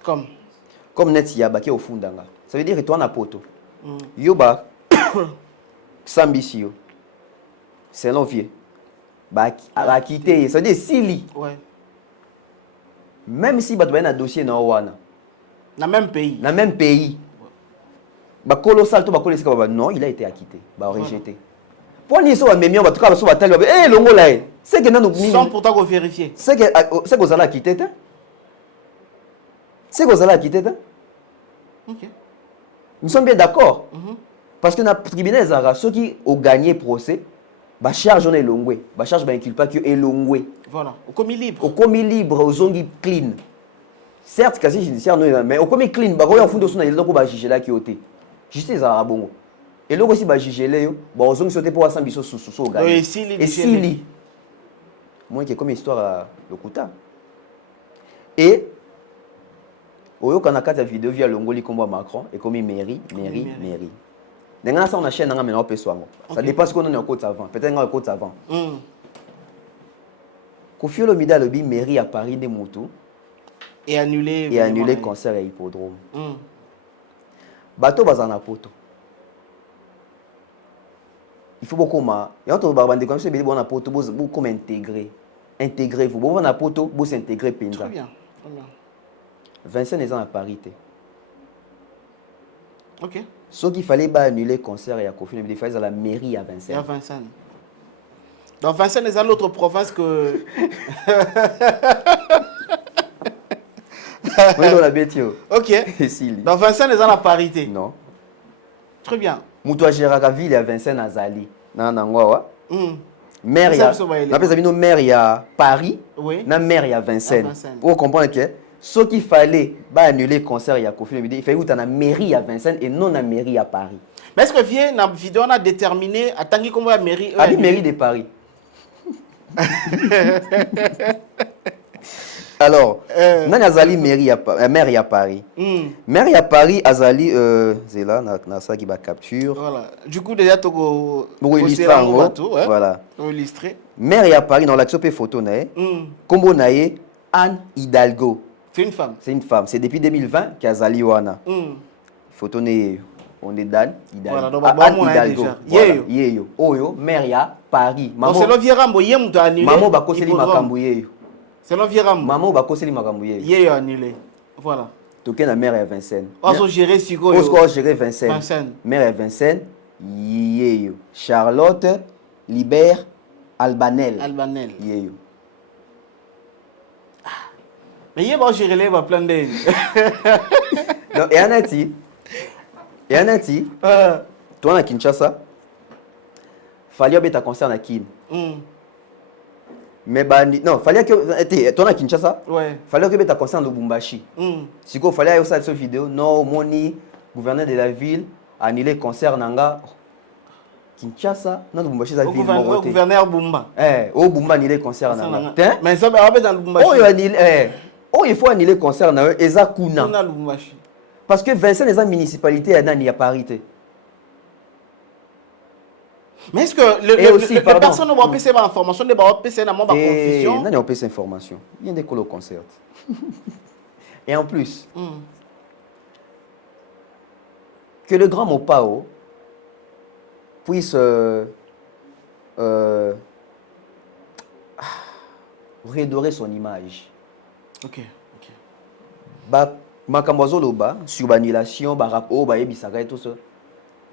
Comme net ya ba qui au fundanga. Ça veut dire que toi na poto. Yo ba sambisio. C'est l'envieux. Ba quitter, ça veut dire sili. Ouais. Même si ba doit un dossier na wana. Dans le même pays. Bah colossal to ba kolesika ba non, il a été acquitté, bah rejeté. Pour ni so ba memi on ba tuka ba so ba tali ba longo là. C'est que nanu sans pourtant qu'on vérifier. C'est que vous allez acquitté ta. C'est que vous allez acquitté ta. OK. Nous sommes bien d'accord. Parce que dans le tribunal zara ceux qui ont gagné procès, ba charge on est longwe, ba charge ba inculpa que est longwe. Voilà, au commis libre. Au commis libre, aux ongi clean. Certes, casier judiciaire non mais au commis clean, ba roya fundo sona eloko ba juger là qui oté. Justice à bongo. Et là aussi ba juger là yo, ba aux ongi sauter pour assemble biso sous au gars. Et si moi qui est comme histoire à Lokuta. Et oyo kana kata vidéo via longoli kombo Macron et comme mairie. Nenga ça on a chaîne nga maintenant pe soango. Ça dépasse qu'on est en côte avant, peut-être en côte avant. Kofi Olomide a lobby mairie à Paris des motos et annulé concert à hippodrome. Bateau bazana poto. Il faut beaucoup ma. Et entre barbande comme ça, bon na poto, vous comme intégrez-vous. Bon na poto, vous s'intégrer penza. Très bien. Vincent est en parité. OK. Ce qu'il fallait pas annuler concert et à Kofi, il fallait à la mairie à Vincent. Et à Vincent. Donc Vincent est dans l'autre province que Oui, on a bêtio. OK. Donc Vincent est dans la parité. Non. Très bien. Moutoua Gérard ville à Vincent Azali. Non, maire ya. Maire ya Paris. Oui. Na maire ya Vincent. Pour comprendre que ce qu'il fallait annuler concert ya Kofi Olomide, il fallait où la mairie à Vincent et non la mairie à Paris. Mais est-ce que vient dans la vidéo on a déterminé à tangi comment la mairie la mairie de Paris. Alors, nani azali maire à Paris. Maire à Paris azali c'est là na ça qui va capture. Voilà. Du coup déjà tu pour illustrer en gros. Voilà. Pour illustrer. Maire à Paris dans l'action photo nae. Kombo nae Anne Hidalgo. C'est une femme. C'est une femme. C'est depuis 2020 qu'Azali Wana. Photo on est Dan Hidalgo. Voilà, donc Hidalgo. Yeyo. Oyo, maire ya Paris. Maman. C'est le Vierambo yem to annulé. Maman ba koseli makambo yeyo. C'est le Vierambo. Maman ba koseli makambo yeyo. Yeyo annulé. Voilà. Toké na maire ya Vincent. On gérer Sigo. On gérer Vincent. Maire ya Vincent. Yeyo. Charlotte Libert Albanel. Yeyo. Mais il va gérer les plein de. Donc, et Anati, toi à Kinshasa, fallait que tu concerne à Kin. Mais non, fallait que toi à Kinshasa, fallait que tu concerne au Lubumbashi. Si il fallait aussi cette vidéo, non, Moni, gouverneur de la ville, annuler concert nanga. Kinshasa, non Lubumbashi la ville. Au gouverneur Bumba. Au Bumba annuler concert nanga. Mais ça va dans Lubumbashi. Oh, il faut annuler le concert dans Eza Kuna. Parce que Vincent est une municipalité à parité. Mais est-ce que les personnes ne vont pas passer l'information, ne vont pas passer la confusion? Non, on peut information. Il y a des colos concert. Et en plus, que le grand Mopao puisse redorer son image. OK. Makambozo loba sur l'annulation, tout ça.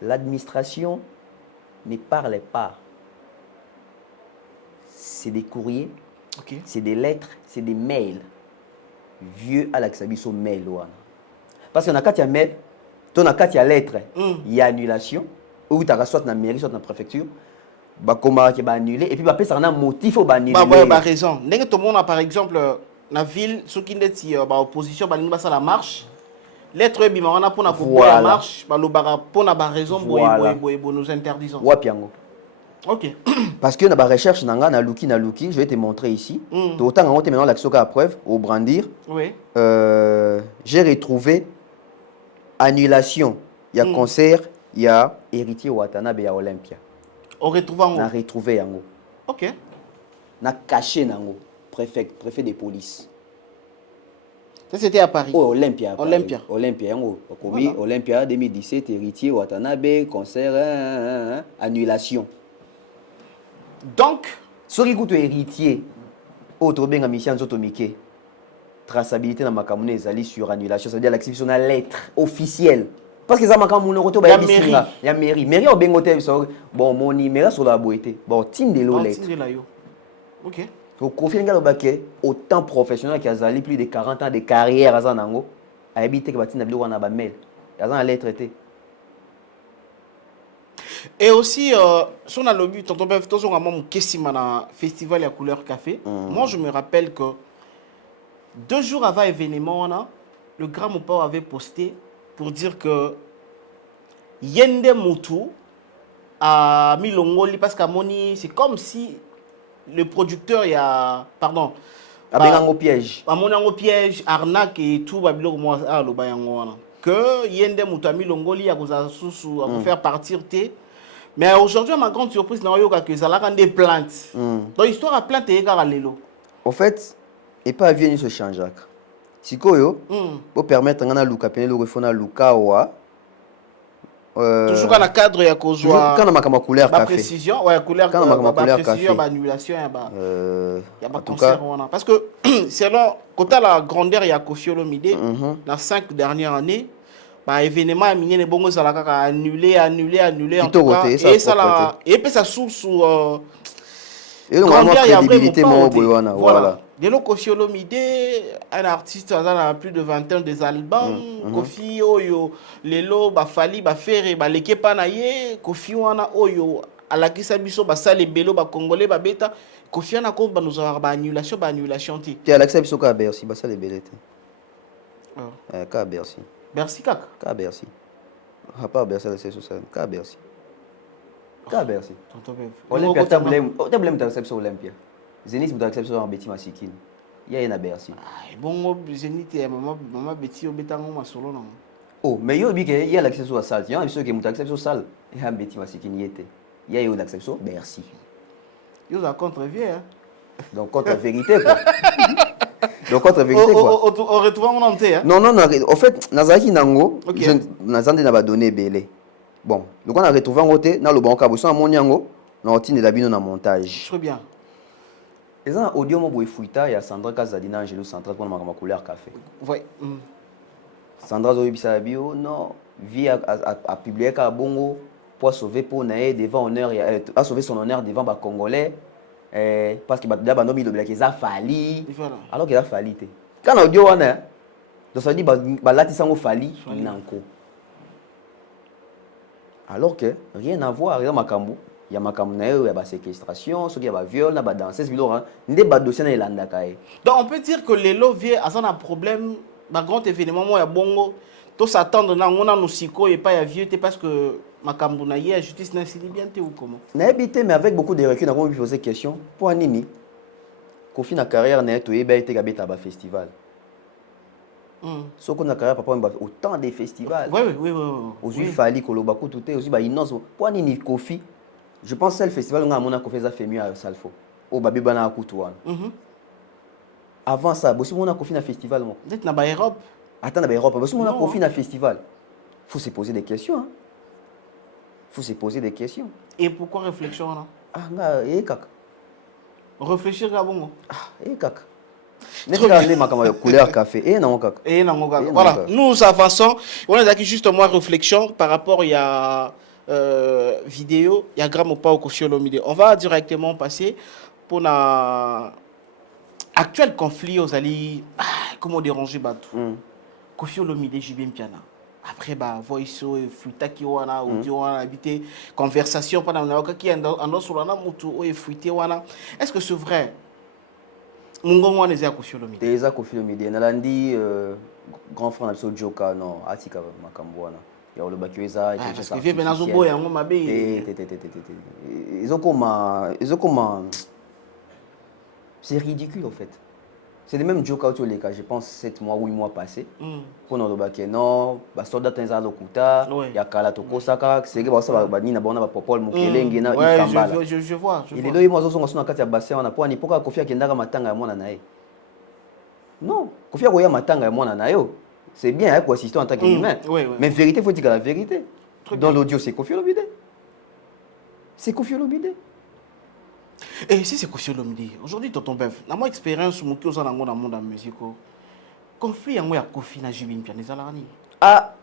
L'administration ne parle pas. C'est des courriers, c'est des lettres, c'est des mails. Vieux à l'axabiso mail. Parce que dans le mail, dans le lettre, il y a annulation. Ou tu as soit dans la mairie, soit dans la préfecture. Comment tu vas annuler et puis ça a un motif pour annuler. Raison. Tout le monde a par exemple la ville, ceux qui sont en opposition, ça la marche. Lettre bima on a pour la marche, pour la raison pour nous interdisons. OK. Parce que dans la recherche na luki, je vais te montrer ici. Autant on maintenant l'action à preuve au brandir. Oui. J'ai retrouvé annulation. Il y a concert, il y a héritier Watanabe à Olympia. On retrouve en Na retrouvé yango. Ok. Na caché nango. Préfet de police. Ça c'était à Paris. Oh, Olympia. Paris. Olympia. Olympia yango. Voilà. Olympia 2017 héritier Watanabe concert annulation. Donc Soki kuto héritier. Autre benga mission zotomike. Traçabilité dans makamune ezali sur annulation, ça veut dire l'activation na lettre officielle. Parce que ça makamune koto ba mairie. Ya mairie. Mairie o bengote so bon mon numéro sur la boité. Bon tindelo lettre. Ok. Au confie ngalo baké autant professionnel qui a zali plus de 40 ans de carrière à Zanango. A habité que batina bilo wana ba mail. Ya zan lettre té. Et aussi, si on a le but, tonton Bev, tous on a mon kessimana festival à couleur café. Moi, je me rappelle que 2 jours avant l'événement, le Grand Mopao avait posté pour dire que Yende Moutou a mis l'ongoli parce qu'à Moni, c'est comme si le producteur, il y a. Pardon. A bengango piège. A mon piège, arnaque et tout, babilo moi à lo bayango. Que Yende Moutou a mis l'ongoli à cause à faire partir té. Mais aujourd'hui, à ma grande surprise, il y a que ça a des plaintes. Donc, l'histoire à plainte et à l'élo. En fait, et pas bien se changer. Si koyo, pour permettre à Luka Penel de refona Luka wa. Toujours dans le cadre, il y a cause de la couleur café. Précision, ouais, couleur café. Précision, annulation, il y a pas concert. Parce que selon quand la grandeur, il y a Koffi Olomide, dans 5 dernières années. Bah événement minier les bongos ça l'a annulé en tout cas et ça la et puis ça source et donc vraiment crédibilité mon boywana voilà de lo Koffi Olomide un artiste a plus de 20 ans des albums Koffi oyo lelo ba fali ba faire ba lekepa na ye Koffi wana oyo ala kisa biso ba sale belo ba congolais ba beta Koffi ana ko ba nous avoir ba annulation ti tu ala kisa biso ka Bercy ba sale belete ka Bercy Bercy kaka. Ka Bercy. À part Bercy la session ça. Ka Bercy. Ka Bercy. Olympia tablem ta réception Olympia. Zenith mu ta réception en Betty Masikine. Ya ina Bercy. Ah bon Zenith et maman Betty obetango masolo non. Oh mais yo bi ke ya l'accession à salle. Ya biso ke mu ta réception salle. Ya Betty Masikine yete. Ya yo l'accession Bercy. Yo za contre vieux hein. Donc contre vérité quoi. Donc contre vérité quoi. On retrouve mon entier hein. Non en fait nazaki nango je nazande na ba donner belé. Bon, donc on a retrouvé en côté dans le bon cas boson mon yango na otine la bino na montage. Très bien. Et ça audio mo boy fuita ya Sandra Kazadina Angelo Central pour ma couleur café. Ouais. Sandra zo bisa bio non vie a publié ka bongo pour sauver pour naé devant honneur a sauver son honneur devant ba congolais. Parce que d'abord non il que ça fali alors qu'il a fali quand audio wana donc ça dit ba lati sango fali nanko alors que rien à voir avec makambo il y a makambo na yo ya ba séquestration ce qui y a ba viol na ba danseuse bilora ndé ba dossier na elanda kaé donc on peut dire que les loviers a un problème ba grand événement moi ya bongo to s'attendre na ngona no siko et pas ya vieux parce que makambo na ye justice na sili bien ou comment na habité mais avec beaucoup de recul on peut poser question pour nini Koffi na carrière na to yeba été gabeta ba festival soko na carrière papa autant de festivals oui aussi fali koloba ko tout aussi ba innose pour nini Koffi je pense que le festival on a mona Koffi ça fait mieux à Salfo o babi bana kutu wana avant ça bosi mona Koffi na festival mo peut-être na ba Europe attends na ba Europe bosi mona Koffi na festival faut se poser des questions hein. Faut se poser des questions. Et pourquoi réflexion là? Ah, nga kaka. Réfléchir à bon. Ah, kaka. N'est-ce pas la couleur café non kaka. Non kaka. Voilà, nous avançons. On a justement réflexion par rapport il y a vidéo, il y a Grand Mopao Koffi Olomide. On va directement passer pour la actuel conflit aux alliés. Comment déranger Batou? Koffi Olomide JB Mpiana. Après bah voice fuita ki wana audio wana habité conversation pendant na qui en sur na mutu o fuité wana est-ce que c'est vrai mungongo wana za Koffi Olomide déjà Koffi Olomide na landi grand frère na so joka non atika makambo wana ya oloba kiweza parce que vieux benazo boya ngo mabe ils ont comment c'est ridicule en fait C'est le même joke out les cas, je pense 7 mois, 8 mois passés. Pour nous dire non, les soldats sont à l'Okuta, il y a Kalato Kosaka, c'est que ça va ni na bona ba popol mukelenge na ikambala. Je vois. Il est là moi zo songa sona kati ya bassin on a pour ni poka Kofi akendaka matanga ya mwana na ye. Non, Kofi akoya matanga ya mwana na yo. C'est bien hein, pour assister en tant qu'humain. Mais vérité faut dire la vérité. Dans l'audio c'est Kofi Olomide. C'est Kofi Olomide. Et si c'est Kofi Olomide, aujourd'hui, tonton Bev, dans mon expérience, je suis dans le monde de la musique. Conflit en Kofi na Jibin Pian, les Alani. Ah,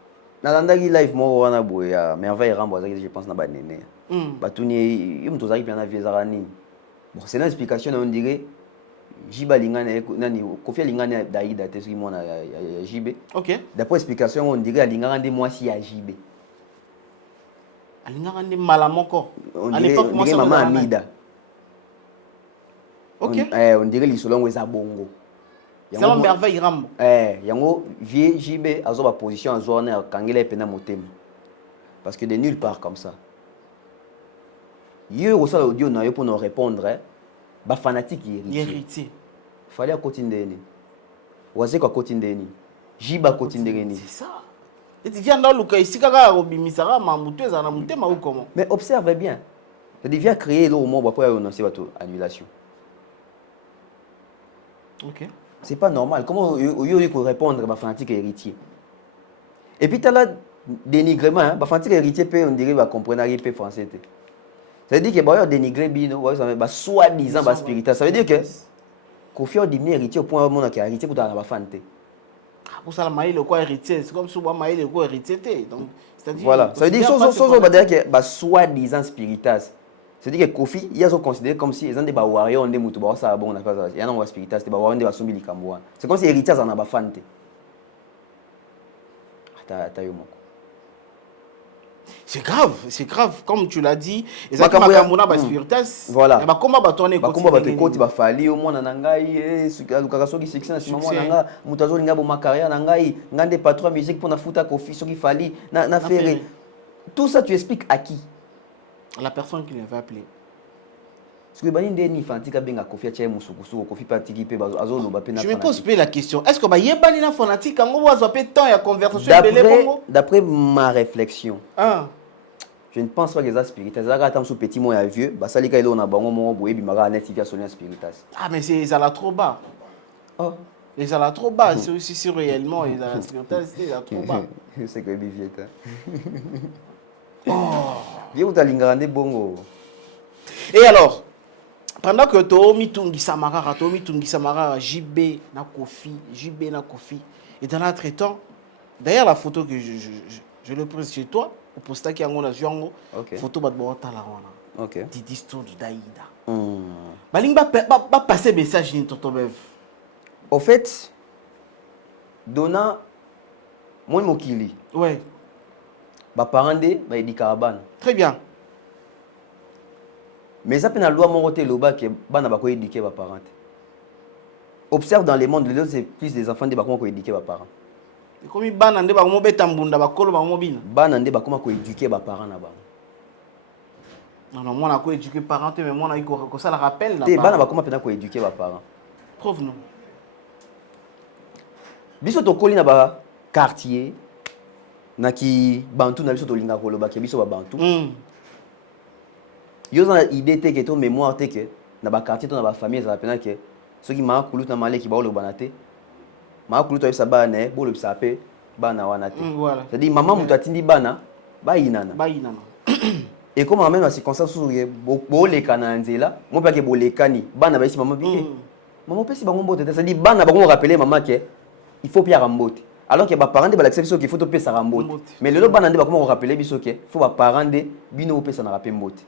dans le live, moi, on a beau, merveille Rambo, je pense, na banene. Batuni, il me tozaki bien na vieux Alani. Bon, c'est une explication, on dirait, Jiba Lingane, Kofi Lingane d'Aïda, t'es sur moi, Jibé. Ok. D'après explication, on dirait, Lingane de moi si à Jibé. Lingane de Malamoko. On dirait maman Amida. Ok. On dirait les solons à bongo. C'est un merveille Rambo. Yango vieux JB a sa position en zone quand il est pena motem. Parce que de nulle part comme ça. Yo au ça audio na yo pour nous répondre ba fanatique héritier. Fallait à Kotindeni. Waze kwa Kotindeni. Jiba Kotindeni. C'est ça. Et tu viens dans le cas ici kaka robimisara mamutu ezana mutema ou comment? Mais observe bien. Ça devient créer là au moment après annoncer votre annulation. Ok. C'est pas normal. Comment il faut répondre à fanatique héritier? Et puis tu as là dénigrement, hein? Fanatique héritier peut on dirait va comprendre pas français. Ça veut dire que bah dénigrer bino, bah soi-disant bah spirituel. Ça veut dire que Kofi a dit héritier au point où on a héritier pour dans la fanté. Pour ça la maïle quoi héritier, c'est comme si on maïle quoi héritier. Donc c'est-à-dire voilà, ça veut dire ça dire que bah soi-disant spiritas. C'est-à-dire que Kofi, ils sont considérés comme si ils ont des warriors, des moutons, ça bon, on a pas ça. Il y a un spiritas, des warriors, des basombi likamboa. C'est comme si héritiers en a pas fanté. C'est grave, comme tu l'as dit. Exactement, comme spiritas. Voilà. Et bah comment bah tourner côté. Comment bah te côté bah fali au moins nangai, lukaka soki succès na sima moi nanga, mutazo linga bo makaria nangai, ngande patron musique pour na futa Kofi soki fali na faire. Tout ça tu expliques à qui? La personne qui l'avait appelé. Je me pose pas la question. Est-ce que y a fanatique d'après ma réflexion, je ne pense pas que les spiritas, sous petit mois vieux, ah mais c'est ça là trop bas. Oh. Les ça là trop bas, c'est aussi réellement les spiritas, c'est trop bas. C'est que biviet. Oh, vieux ou talingande bongo. Et alors, pendant que Tomi Tungi Samara, JB na Kofi, et dans l'autre temps, d'ailleurs la photo que je le pose chez toi, au posta qui a ngona jongo, photo bat bota la wana. OK. D'histoire du Daïda. Balinga ba passer message ni tonton Bev. Au fait, dona moi mokili. Ouais. Ba parents de ba éducation. Très bien. Mais ça peut na loi mon côté loba que bana ba ko éduquer ba parents. Observe dans le monde les autres c'est plus des enfants de ba ko éduquer ba parents. Comme bana nde ba mo beta mbunda ba kolo ba mo bina. Bana nde ba ko éduquer ba parents na ba. Non moi na ko éduquer parents mais moi na ko ça la rappelle na ba. Bana ba ko ko éduquer ba parents. Preuve non. Biso to koli na ba quartier naki bantu na biso to linga ko loba ke biso ba bantu. Yo za idée te que ton mémoire te que na ba quartier to na ba famille ça pena que ceux qui m'a kulu na malé qui ba lo banate ma kulu to bisa bana bo lo bisa pe bana wana te. Voilà. C'est-à-dire maman mutu atindi bana ba inana. Et comme amène la circonstance où bo le kana nzela mo pa ke bo le kani bana ba isi maman bi. Maman pe si ba ngombo te c'est-à-dire bana ba ngo rappeler maman que il faut bien rambote. Alors que les parents de l'acception qu'il faut te payer ça rambote. Mais le bana de comment on rappeler biso que faut ba parents de bino payer ça na rappeler mbote.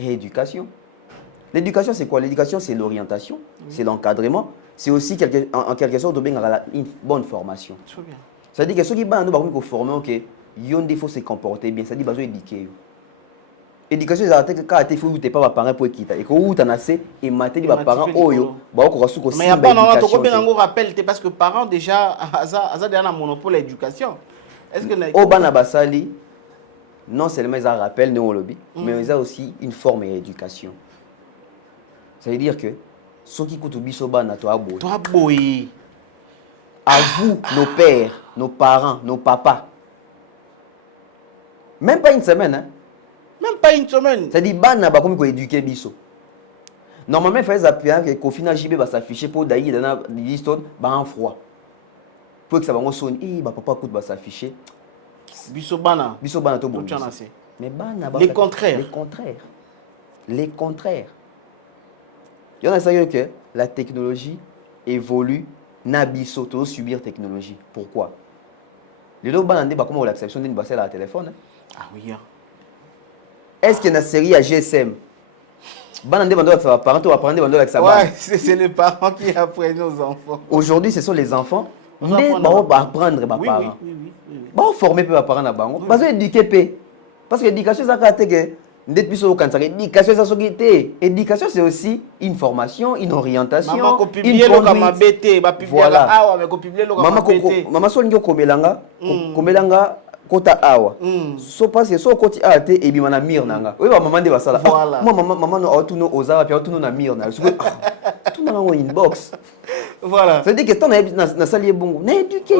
Et éducation. L'éducation, c'est quoi? L'éducation, c'est l'orientation, c'est l'encadrement, c'est aussi en quelque sorte une bonne formation. Ça veut dire que ceux qui sont formés, ils ont des faut se comporter bien, ça veut dire qu'ils sont éduqués. L'éducation, c'est quand tu n'es pas parent pour quitter. Et quand tu as assez, et tu as parents, mais il n'y a pas de rappel, parce que parents déjà, ont un monopole de l'éducation. Est-ce que non seulement ils ont un rappel, mais ils ont aussi une forme d'éducation. Ça veut dire que Ce qui coûte biso bana to abo. Toi, boy. À vous, nos pères, nos parents, nos papas. Même pas une semaine, hein. Même pas une semaine. C'est-à-dire, bana ba comme ko éduquer biso. Normalement, il fallait appuyer que Kofina JB va s'afficher pour d'ailleurs dans l'histoire, bah en froid. Pour que ça va sonner, bah papa coûte va s'afficher. Bisobana. Bisobana to bon. Mais bana les contraires. Les contraires. Les contraires. Il y en a ça que la technologie évolue, nabiso to subir technologie. Pourquoi? Les deux bana bah comment l'acception d'une basse à la téléphone. Ah oui. Est-ce qu'il y a une série à GSM? Ouais, c'est les parents qui apprennent aux enfants. Aujourd'hui, ce sont les enfants. Ils vont apprendre les parents. Ils vont former les parents. Ils vont éduquer. Parce que l'éducation, l'éducation, c'est aussi une formation, une orientation. Maman publie le kamabete, voilà. Maman kota awa so parce que so koti ate et bi mana mir nanga oui ba maman de basala moi maman no autuno ozawa puis autuno na mir na tout na ngo inbox voilà ça veut dire que ton na sali bongo na éduquer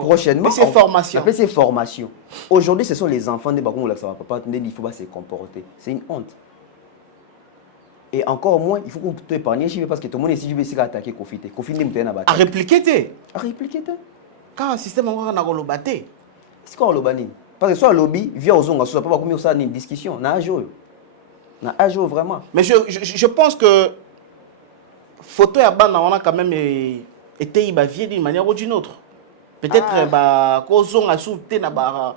prochainement c'est formation après c'est formation aujourd'hui ce sont les enfants de bakongo la ça va papa il faut pas se comporter c'est une honte et encore moins il faut qu'on te épargner parce que tout le monde ici je vais essayer attaquer Kofi ndé na ba à répliquer car un système encore na kolobate. C'est quoi le banning? Parce que soit le lobby vient aux ongles, soit pas comme ça une discussion. Na ajo vraiment. Mais je pense que photo ya bana on a quand même été ibavié d'une manière ou d'une autre. Peut-être bah kozong a souté na ba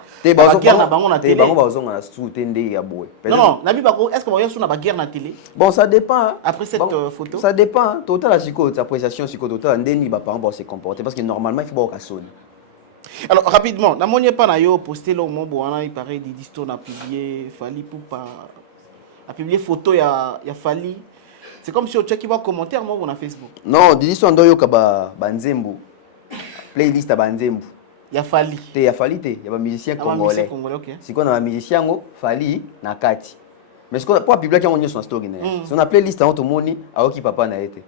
guerre na bango na télé. Bango ba ozong na souté ndé ya boy. Non, nabi ba est-ce que ba sou na ba guerre na télé? Bon ça dépend. Après cette photo. Ça dépend. Total la psycho appréciation psycho total ndé ba parents se comporter parce que normalement il faut pas sonner. Alors rapidement, na monie pas na yo posté le mot boana il paraît Didisto na publié Fali Poupa a publié photo ya Fali. C'est comme si on check va commentaire moi on a Facebook. Non, Didisto ndo yo ka ba nzembo. Playlist à Banzembu. Il y a Fali. Il y a Fali, il y a un musicien congolais. Si on a un musicien, Fali, na Kati. Mais ce qu'on a pas publié quand on est sur la story. Si on a playlist à tout le monde, à qui papa n'a été.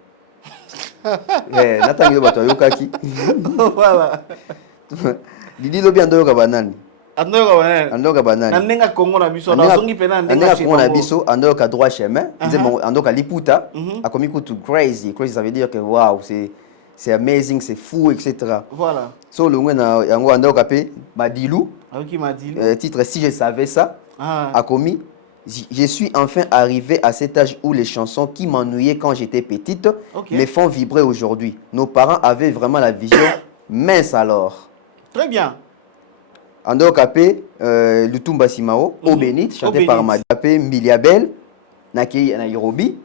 Nathan Yoba Toyokaki. Voilà. Didi Lobi Andoyoka Banani. Andoyoka Banani. Andenga Congo na biso. Nazongi pena Andenga Congo na biso. Andoyoka droit chemin. Andoyoka Liputa. A commis tout crazy. Crazy ça veut dire que waouh c'est amazing, c'est fou, etc. Voilà. So le ngwena yango Andoyoka pe Madilou. Qui Madilou. Titre Si je savais ça. A commis. Je suis enfin arrivé à cet âge où les chansons qui m'ennuyaient quand j'étais petite me font vibrer aujourd'hui. Nos parents avaient vraiment la vision mince alors. Très bien. Andoyoka pe Lutumba Simao, Eau bénite, chanté par Madapé Miliabel, Nakei Nairobi.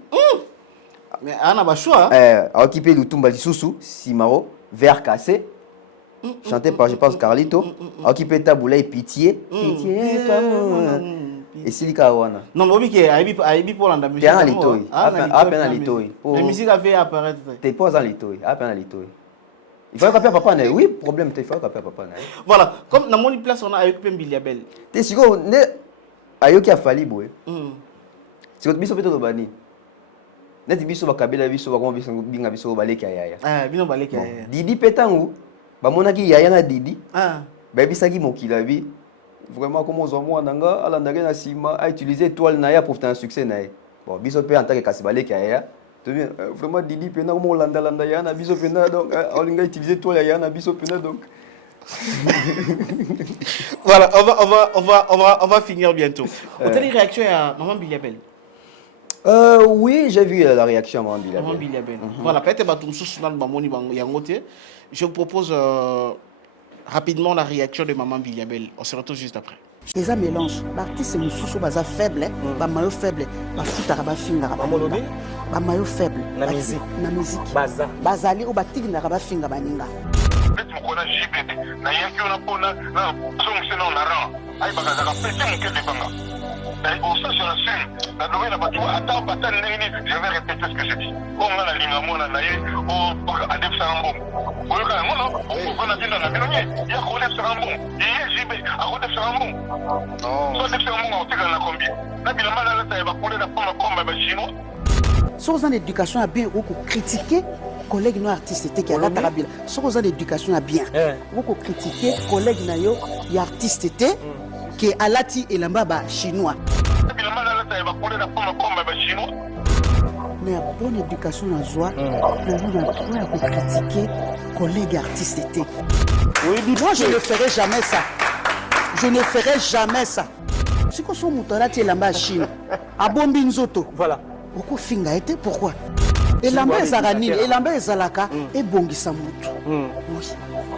Mais Anna Bachoua. A occupé Lutumba Lisusu, Simao, Vert cassé, chanté par je pense Carlito. A occupé Taboulay Pitié. Pitié, et Silika Wana. Non, mais oui, Aibi pour la musique. Bien Litoi. À peine à Litoi. La musique a fait apparaître. T'es pas à Litoi. À peine à Litoi. Il faut que papa n'ait. Oui, problème, il faut que papa n'ait. Voilà, comme dans mon place, on a Ayoki Biliabel. T'es sûr qu'on est Ayoki a fallu, boy. C'est que biso peut-être bani. Net biso ba kabela biso ba ko biso binga biso ba leki yaya. Bino ba leki yaya. Didi petangu ba monaki yaya na Didi. Ba bisaki mokila bi. Vraiment comme aux hommes nanga ala ndage na sima a utiliser étoile na ya pour faire un succès na. Bon, biso pe en tant que kasibale yaya. Vraiment Didi pena comme Hollanda landa ya na biso pena donc on a utilisé étoile ya na biso pena donc. Voilà, on va finir bientôt. Vous avez une réaction à Maman Biliabel? Oui, j'ai vu la réaction à Maman Biliabel. Maman Biliabel. Voilà, peut-être que je vous propose rapidement la réaction de Maman Biliabel. On se retrouve juste après. C'est un mélange. L'artiste est baza faible, ba maillot faible, ba futara ba finga ba molobé, ba maillot faible. Na musique. Baza. Bazali ou ba tigna ba finga ba ninga. Mokona JBD na yaki ona pona na songs na na ran. Ai ba ka pete mon ke de banga. Et au sein sur la scène, la domaine a attends, je vais répéter ce que j'ai dit. On a la ligne à moi, on a Adep Sarambon. On a dit dans la mélodie, il y a Rodef Sarambon. Il y a JB, à Rodef Sarambon. Soit Adep Sarambon, on tire dans la combi. Là, il y a mal à la taille, il va couler la pomme à chinois. soki oza na éducation ya bien okoki kocritiquer collègue no artiste te ki alataka bila soki oza na éducation ya bien okoki kocritiquer collègue na yo ya artiste te ki alati elamba bachinois mais ya bonne éducation nazwa nazoya kocritiquer collègue artiste te. Moi je ne ferai jamais ça. Je ne ferai jamais ça. Si on so moto alati elamba ya Chine abombi nzoto voilà okofinga ete pourquoi elamba ezalaka nini elamba ezalaka ebongisa motu.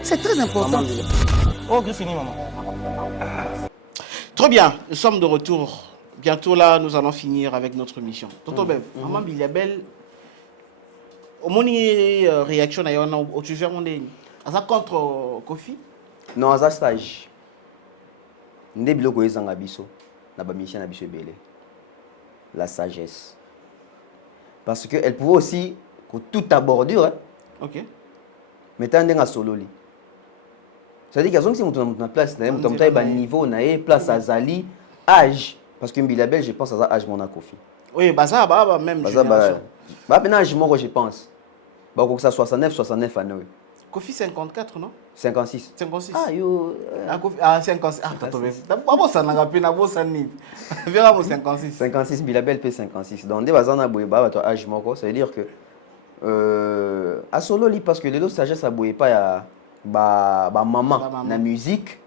C'est très important. Oh Griffini maman. Très bien, nous sommes de retour. Bientôt là, nous allons finir avec notre mission. Tonton Bev, maman Biliabel, au moins réaction à yon au sujet mondial. Asa contre Kofi? Non, asa stage. Nde biloko ezanga biso na ba mission na biso ebele. La sagesse. Parce que elle pouvait aussi tout aborder hein. OK. Mais tant ndenga sololi. C'est-à-dire que si on na place na mutu ba niveau na place azali âge parce que Mbilabel je pense à âge mon Kofi. Oui, bah ça bah même génération. Bah ben âge moi je pense. Bah que ça 69 années. Kofi 54 non? 56. 56. Ah yo 56. Ah t'as trouvé. D'abord ça n'a pas na bossa ni. Verra mo 56. 56 Mbilabel p 56. Donc des bazana boye ba toi âge moko, ça veut dire que à solo li parce que les autres sagesse a boye pas ya ba maman na musique,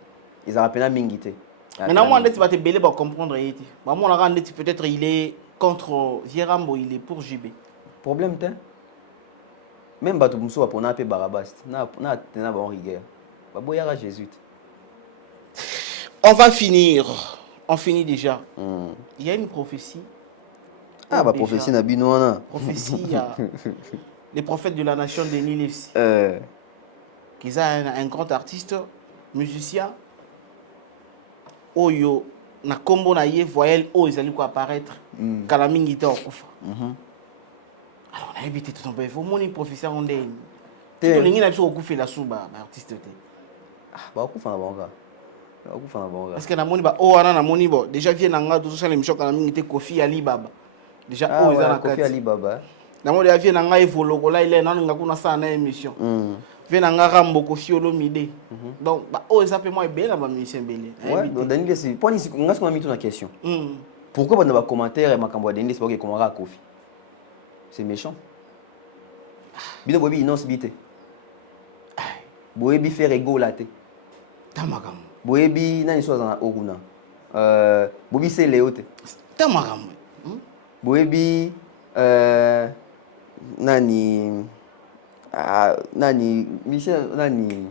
ils ont peine mingité. Maintenant moi tu vas te belé pour comprendre yéti. Maman on a rendu peut-être il est contre Vierambo, il est pour JB. Problème t'es même bato muso ba pona pe barabas na tena ba rigueur. Ba boyara Jésus. On va finir. On finit déjà. Il y a une prophétie. Ah bah prophétie na binoana. Prophétie il y a les prophètes de la nation de Nilefsi. Qu'ils ont un grand artiste, musicien. Oyo na kombo na ye voyelle o ils allaient quoi apparaître. Kalamingi te okufa. Alors on a évité tout tomber. Faut mon professeur on est. Tout le monde a besoin okufa la souba artiste te. Ah bah okufa na bonga. Okufa na bonga. Parce que na moni ba o ana na moni bo déjà vient nanga tout ça l'émission Kalamingi te Kofi Ali Baba. Déjà o ils ana Kofi Ali Baba. Na moni vient nanga evolo là il est nan ngakuna ça na émission. Vient nanga Rambo Kofi Olomide. Donc ba o ils appellent moi belle ba musicien belle. Ouais, donc Daniel c'est point ici on a ce qu'on a mis tout la question. Pourquoi dans les commentaires et ma cambo Daniel c'est pas que comment ra Kofi. C'est méchant. Bino bobi innonce bité. Boyebi fait rigolater. Tamakam. Boyebi nani soit dans Oguna. Bobi c'est Léote. Tamakam. Boyebi nani Michel nani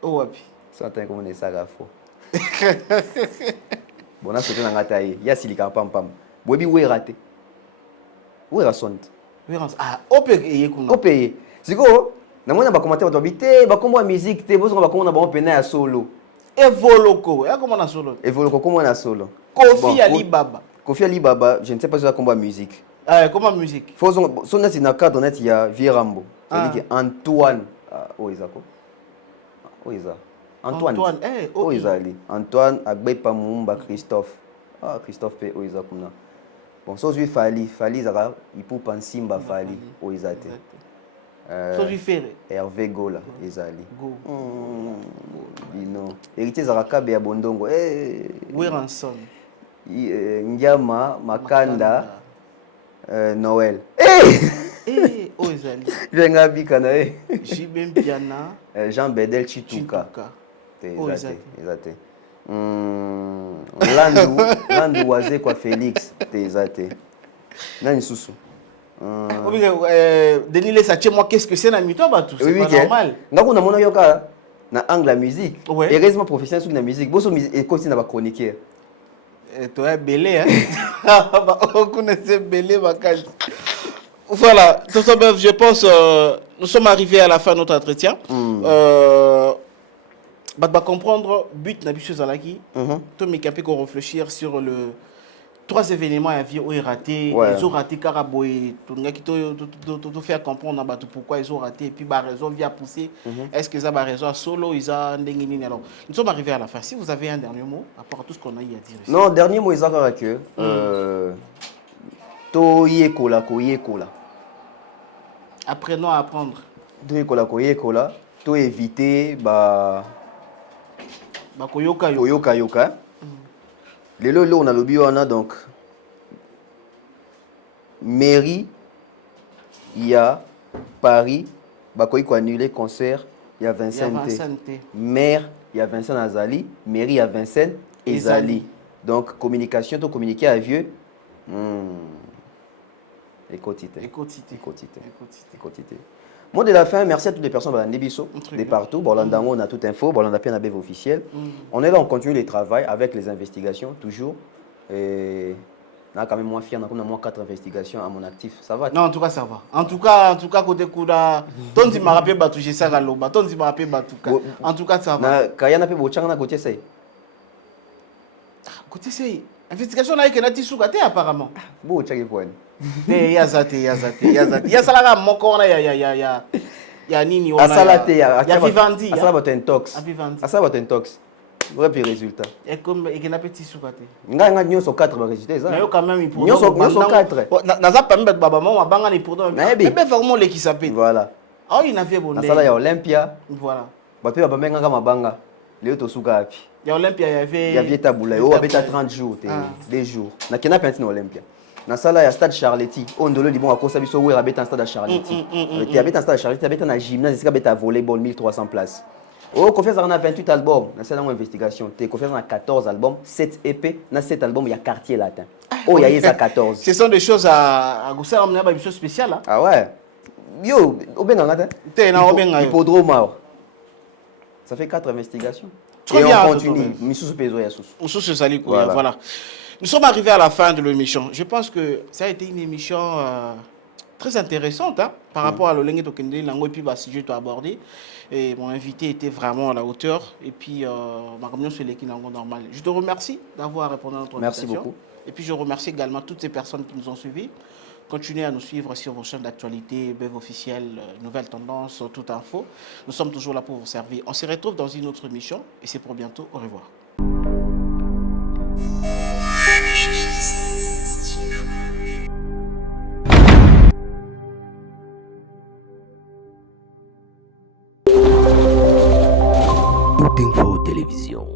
Oh wapi. Ça t'es comme des sagas faux. Bon là c'était ngata yi. Ya silika pam pam. Boyebi we raté. Oui, rasont. Ah, opé kuna. Opé. Siko, na mona ba commentaire ba bité, ba kombo musique te, bozo ba kombo na ba pena ya solo. Evoloko, ya comment na solo? Evoloko comment na solo? Kofi Ali Baba. Kofi Ali Baba, je ne sais pas si ça combo musique. Ah, comment musique? Faut son net na cadre net ya Vierambo. C'est-à-dire que Antoine, oh izako. Oh isa. Antoine. Oh izali. Antoine Agbepa Mumba Christophe. Ah Christophe pe oh izakuna. Bon, so lui Fali zara il peut penser mba Fali o izate. So lui Ferré. Hervé Gola ezali. Go. Bino. Héritier zara kabe ya bondongo. Weranson. Ndiama Makanda Noël. Oh ezali. Venga bikana Jibem Piana. Jean Bedel Chituka. Ezate. Landu waze kwa Félix Tezate. Nani susu. Denis les sache moi qu'est-ce que c'est na mito ba tout c'est pas normal. Ngako na mona yoka na angle la musique. Ouais. Heureusement professionnel sur la musique. Boso et continue na ba chroniqueur. Toi belé hein. Ba on connaissait belé ba kaji. Voilà, je pense nous sommes arrivés à la fin de notre entretien. Bah comprendre but na biso zalaki to me capé qu'on réfléchir sur le 3 événements à vie où raté ils ont raté Karaboy tout ngaki to faire comprendre bah pourquoi ils ont raté et puis bah raison vient pousser est-ce que ça ba raison solo ils a ndengini alors nous sommes arrivés à la fin si vous avez un dernier mot à part tout ce qu'on a eu à dire ici. Non dernier mot ils ont que To yekola ko yekola. Apprenons à apprendre. To yekola ko yekola. To éviter ba Koyoka koyoka yoka. Lelo on a lobby on a donc mairie il y a Paris bakoyi ko annuler concert il y a Vincent. Maire il y a Vincent Azali, mairie il y a Vincent Ezali. Donc communication to communiquer à vieux. Écotité. Mot de la fin, merci à toutes les personnes de partout. On a toute info, on a bien la BV officielle. On est là, on continue le travail avec les investigations, toujours. Et on a quand même moins fier, on a moins 4 investigations à mon actif. Ça va? Non, en tout cas, ça va. En tout cas, côté Kouda, ton dit m'a rappelé Batouché Sagaloba, ton dit m'a rappelé Batouka. En tout cas, ça va. Quand il y a un peu de côté, c'est. Côté c'est. Investigation, on a été Natisuka, apparemment. Bon, tu as point. Yazate. Yasalaga mokona ya nini wana. Asalate ya Vivandi. Asala intox. Asala intox. Vrai résultat. Et comme et qu'il a petit soukate. Nga nyoso 4 ba résultat ça. Mais quand même il pour. Nyoso 4. Naza pas mettre baba mama banga ni pour donc. Mais vraiment les qui s'appelle. Voilà. Ah il n'avait bon. Asala ya Olympia. Voilà. Ba pe baba menga mabanga. Leo to suka api. Ya Olympia il y avait tabula. Oh abeta 30 jours, 2 jours. Na kena pentina Olympia. Na sala ya stade Charletti ondolo libon akosa biso we rabeta stade Charletti tu habita stade Charletti habita na gymnase sika beta volleyball 1300 places oh confiance on a 28 albums na sala une investigation te confiance on a 14 albums 7 EP na 7 albums il y a quartier latin oh il y a ça 14 ce sont des choses à gousser on a pas chose spéciale hein? Ah ouais yo obenga ngata te na obenga hippodrome ça fait 4 investigations et on continue misusu pezo ya susu misusu sali ko voilà. Nous sommes arrivés à la fin de l'émission. Je pense que ça a été une émission très intéressante hein, par rapport à l'Olenge Tokende, l'ango et puis le sujet à aborder. Et mon invité était vraiment à la hauteur. Et puis, ma communion sur l'équipe normal. Je te remercie d'avoir répondu à notre invitation. Merci beaucoup. Et puis, je remercie également toutes ces personnes qui nous ont suivis. Continuez à nous suivre sur vos chaînes d'actualité, BEV officiel, nouvelles tendances, toute info. Nous sommes toujours là pour vous servir. On se retrouve dans une autre émission. Et c'est pour bientôt. Au revoir. Tout Info Télévision.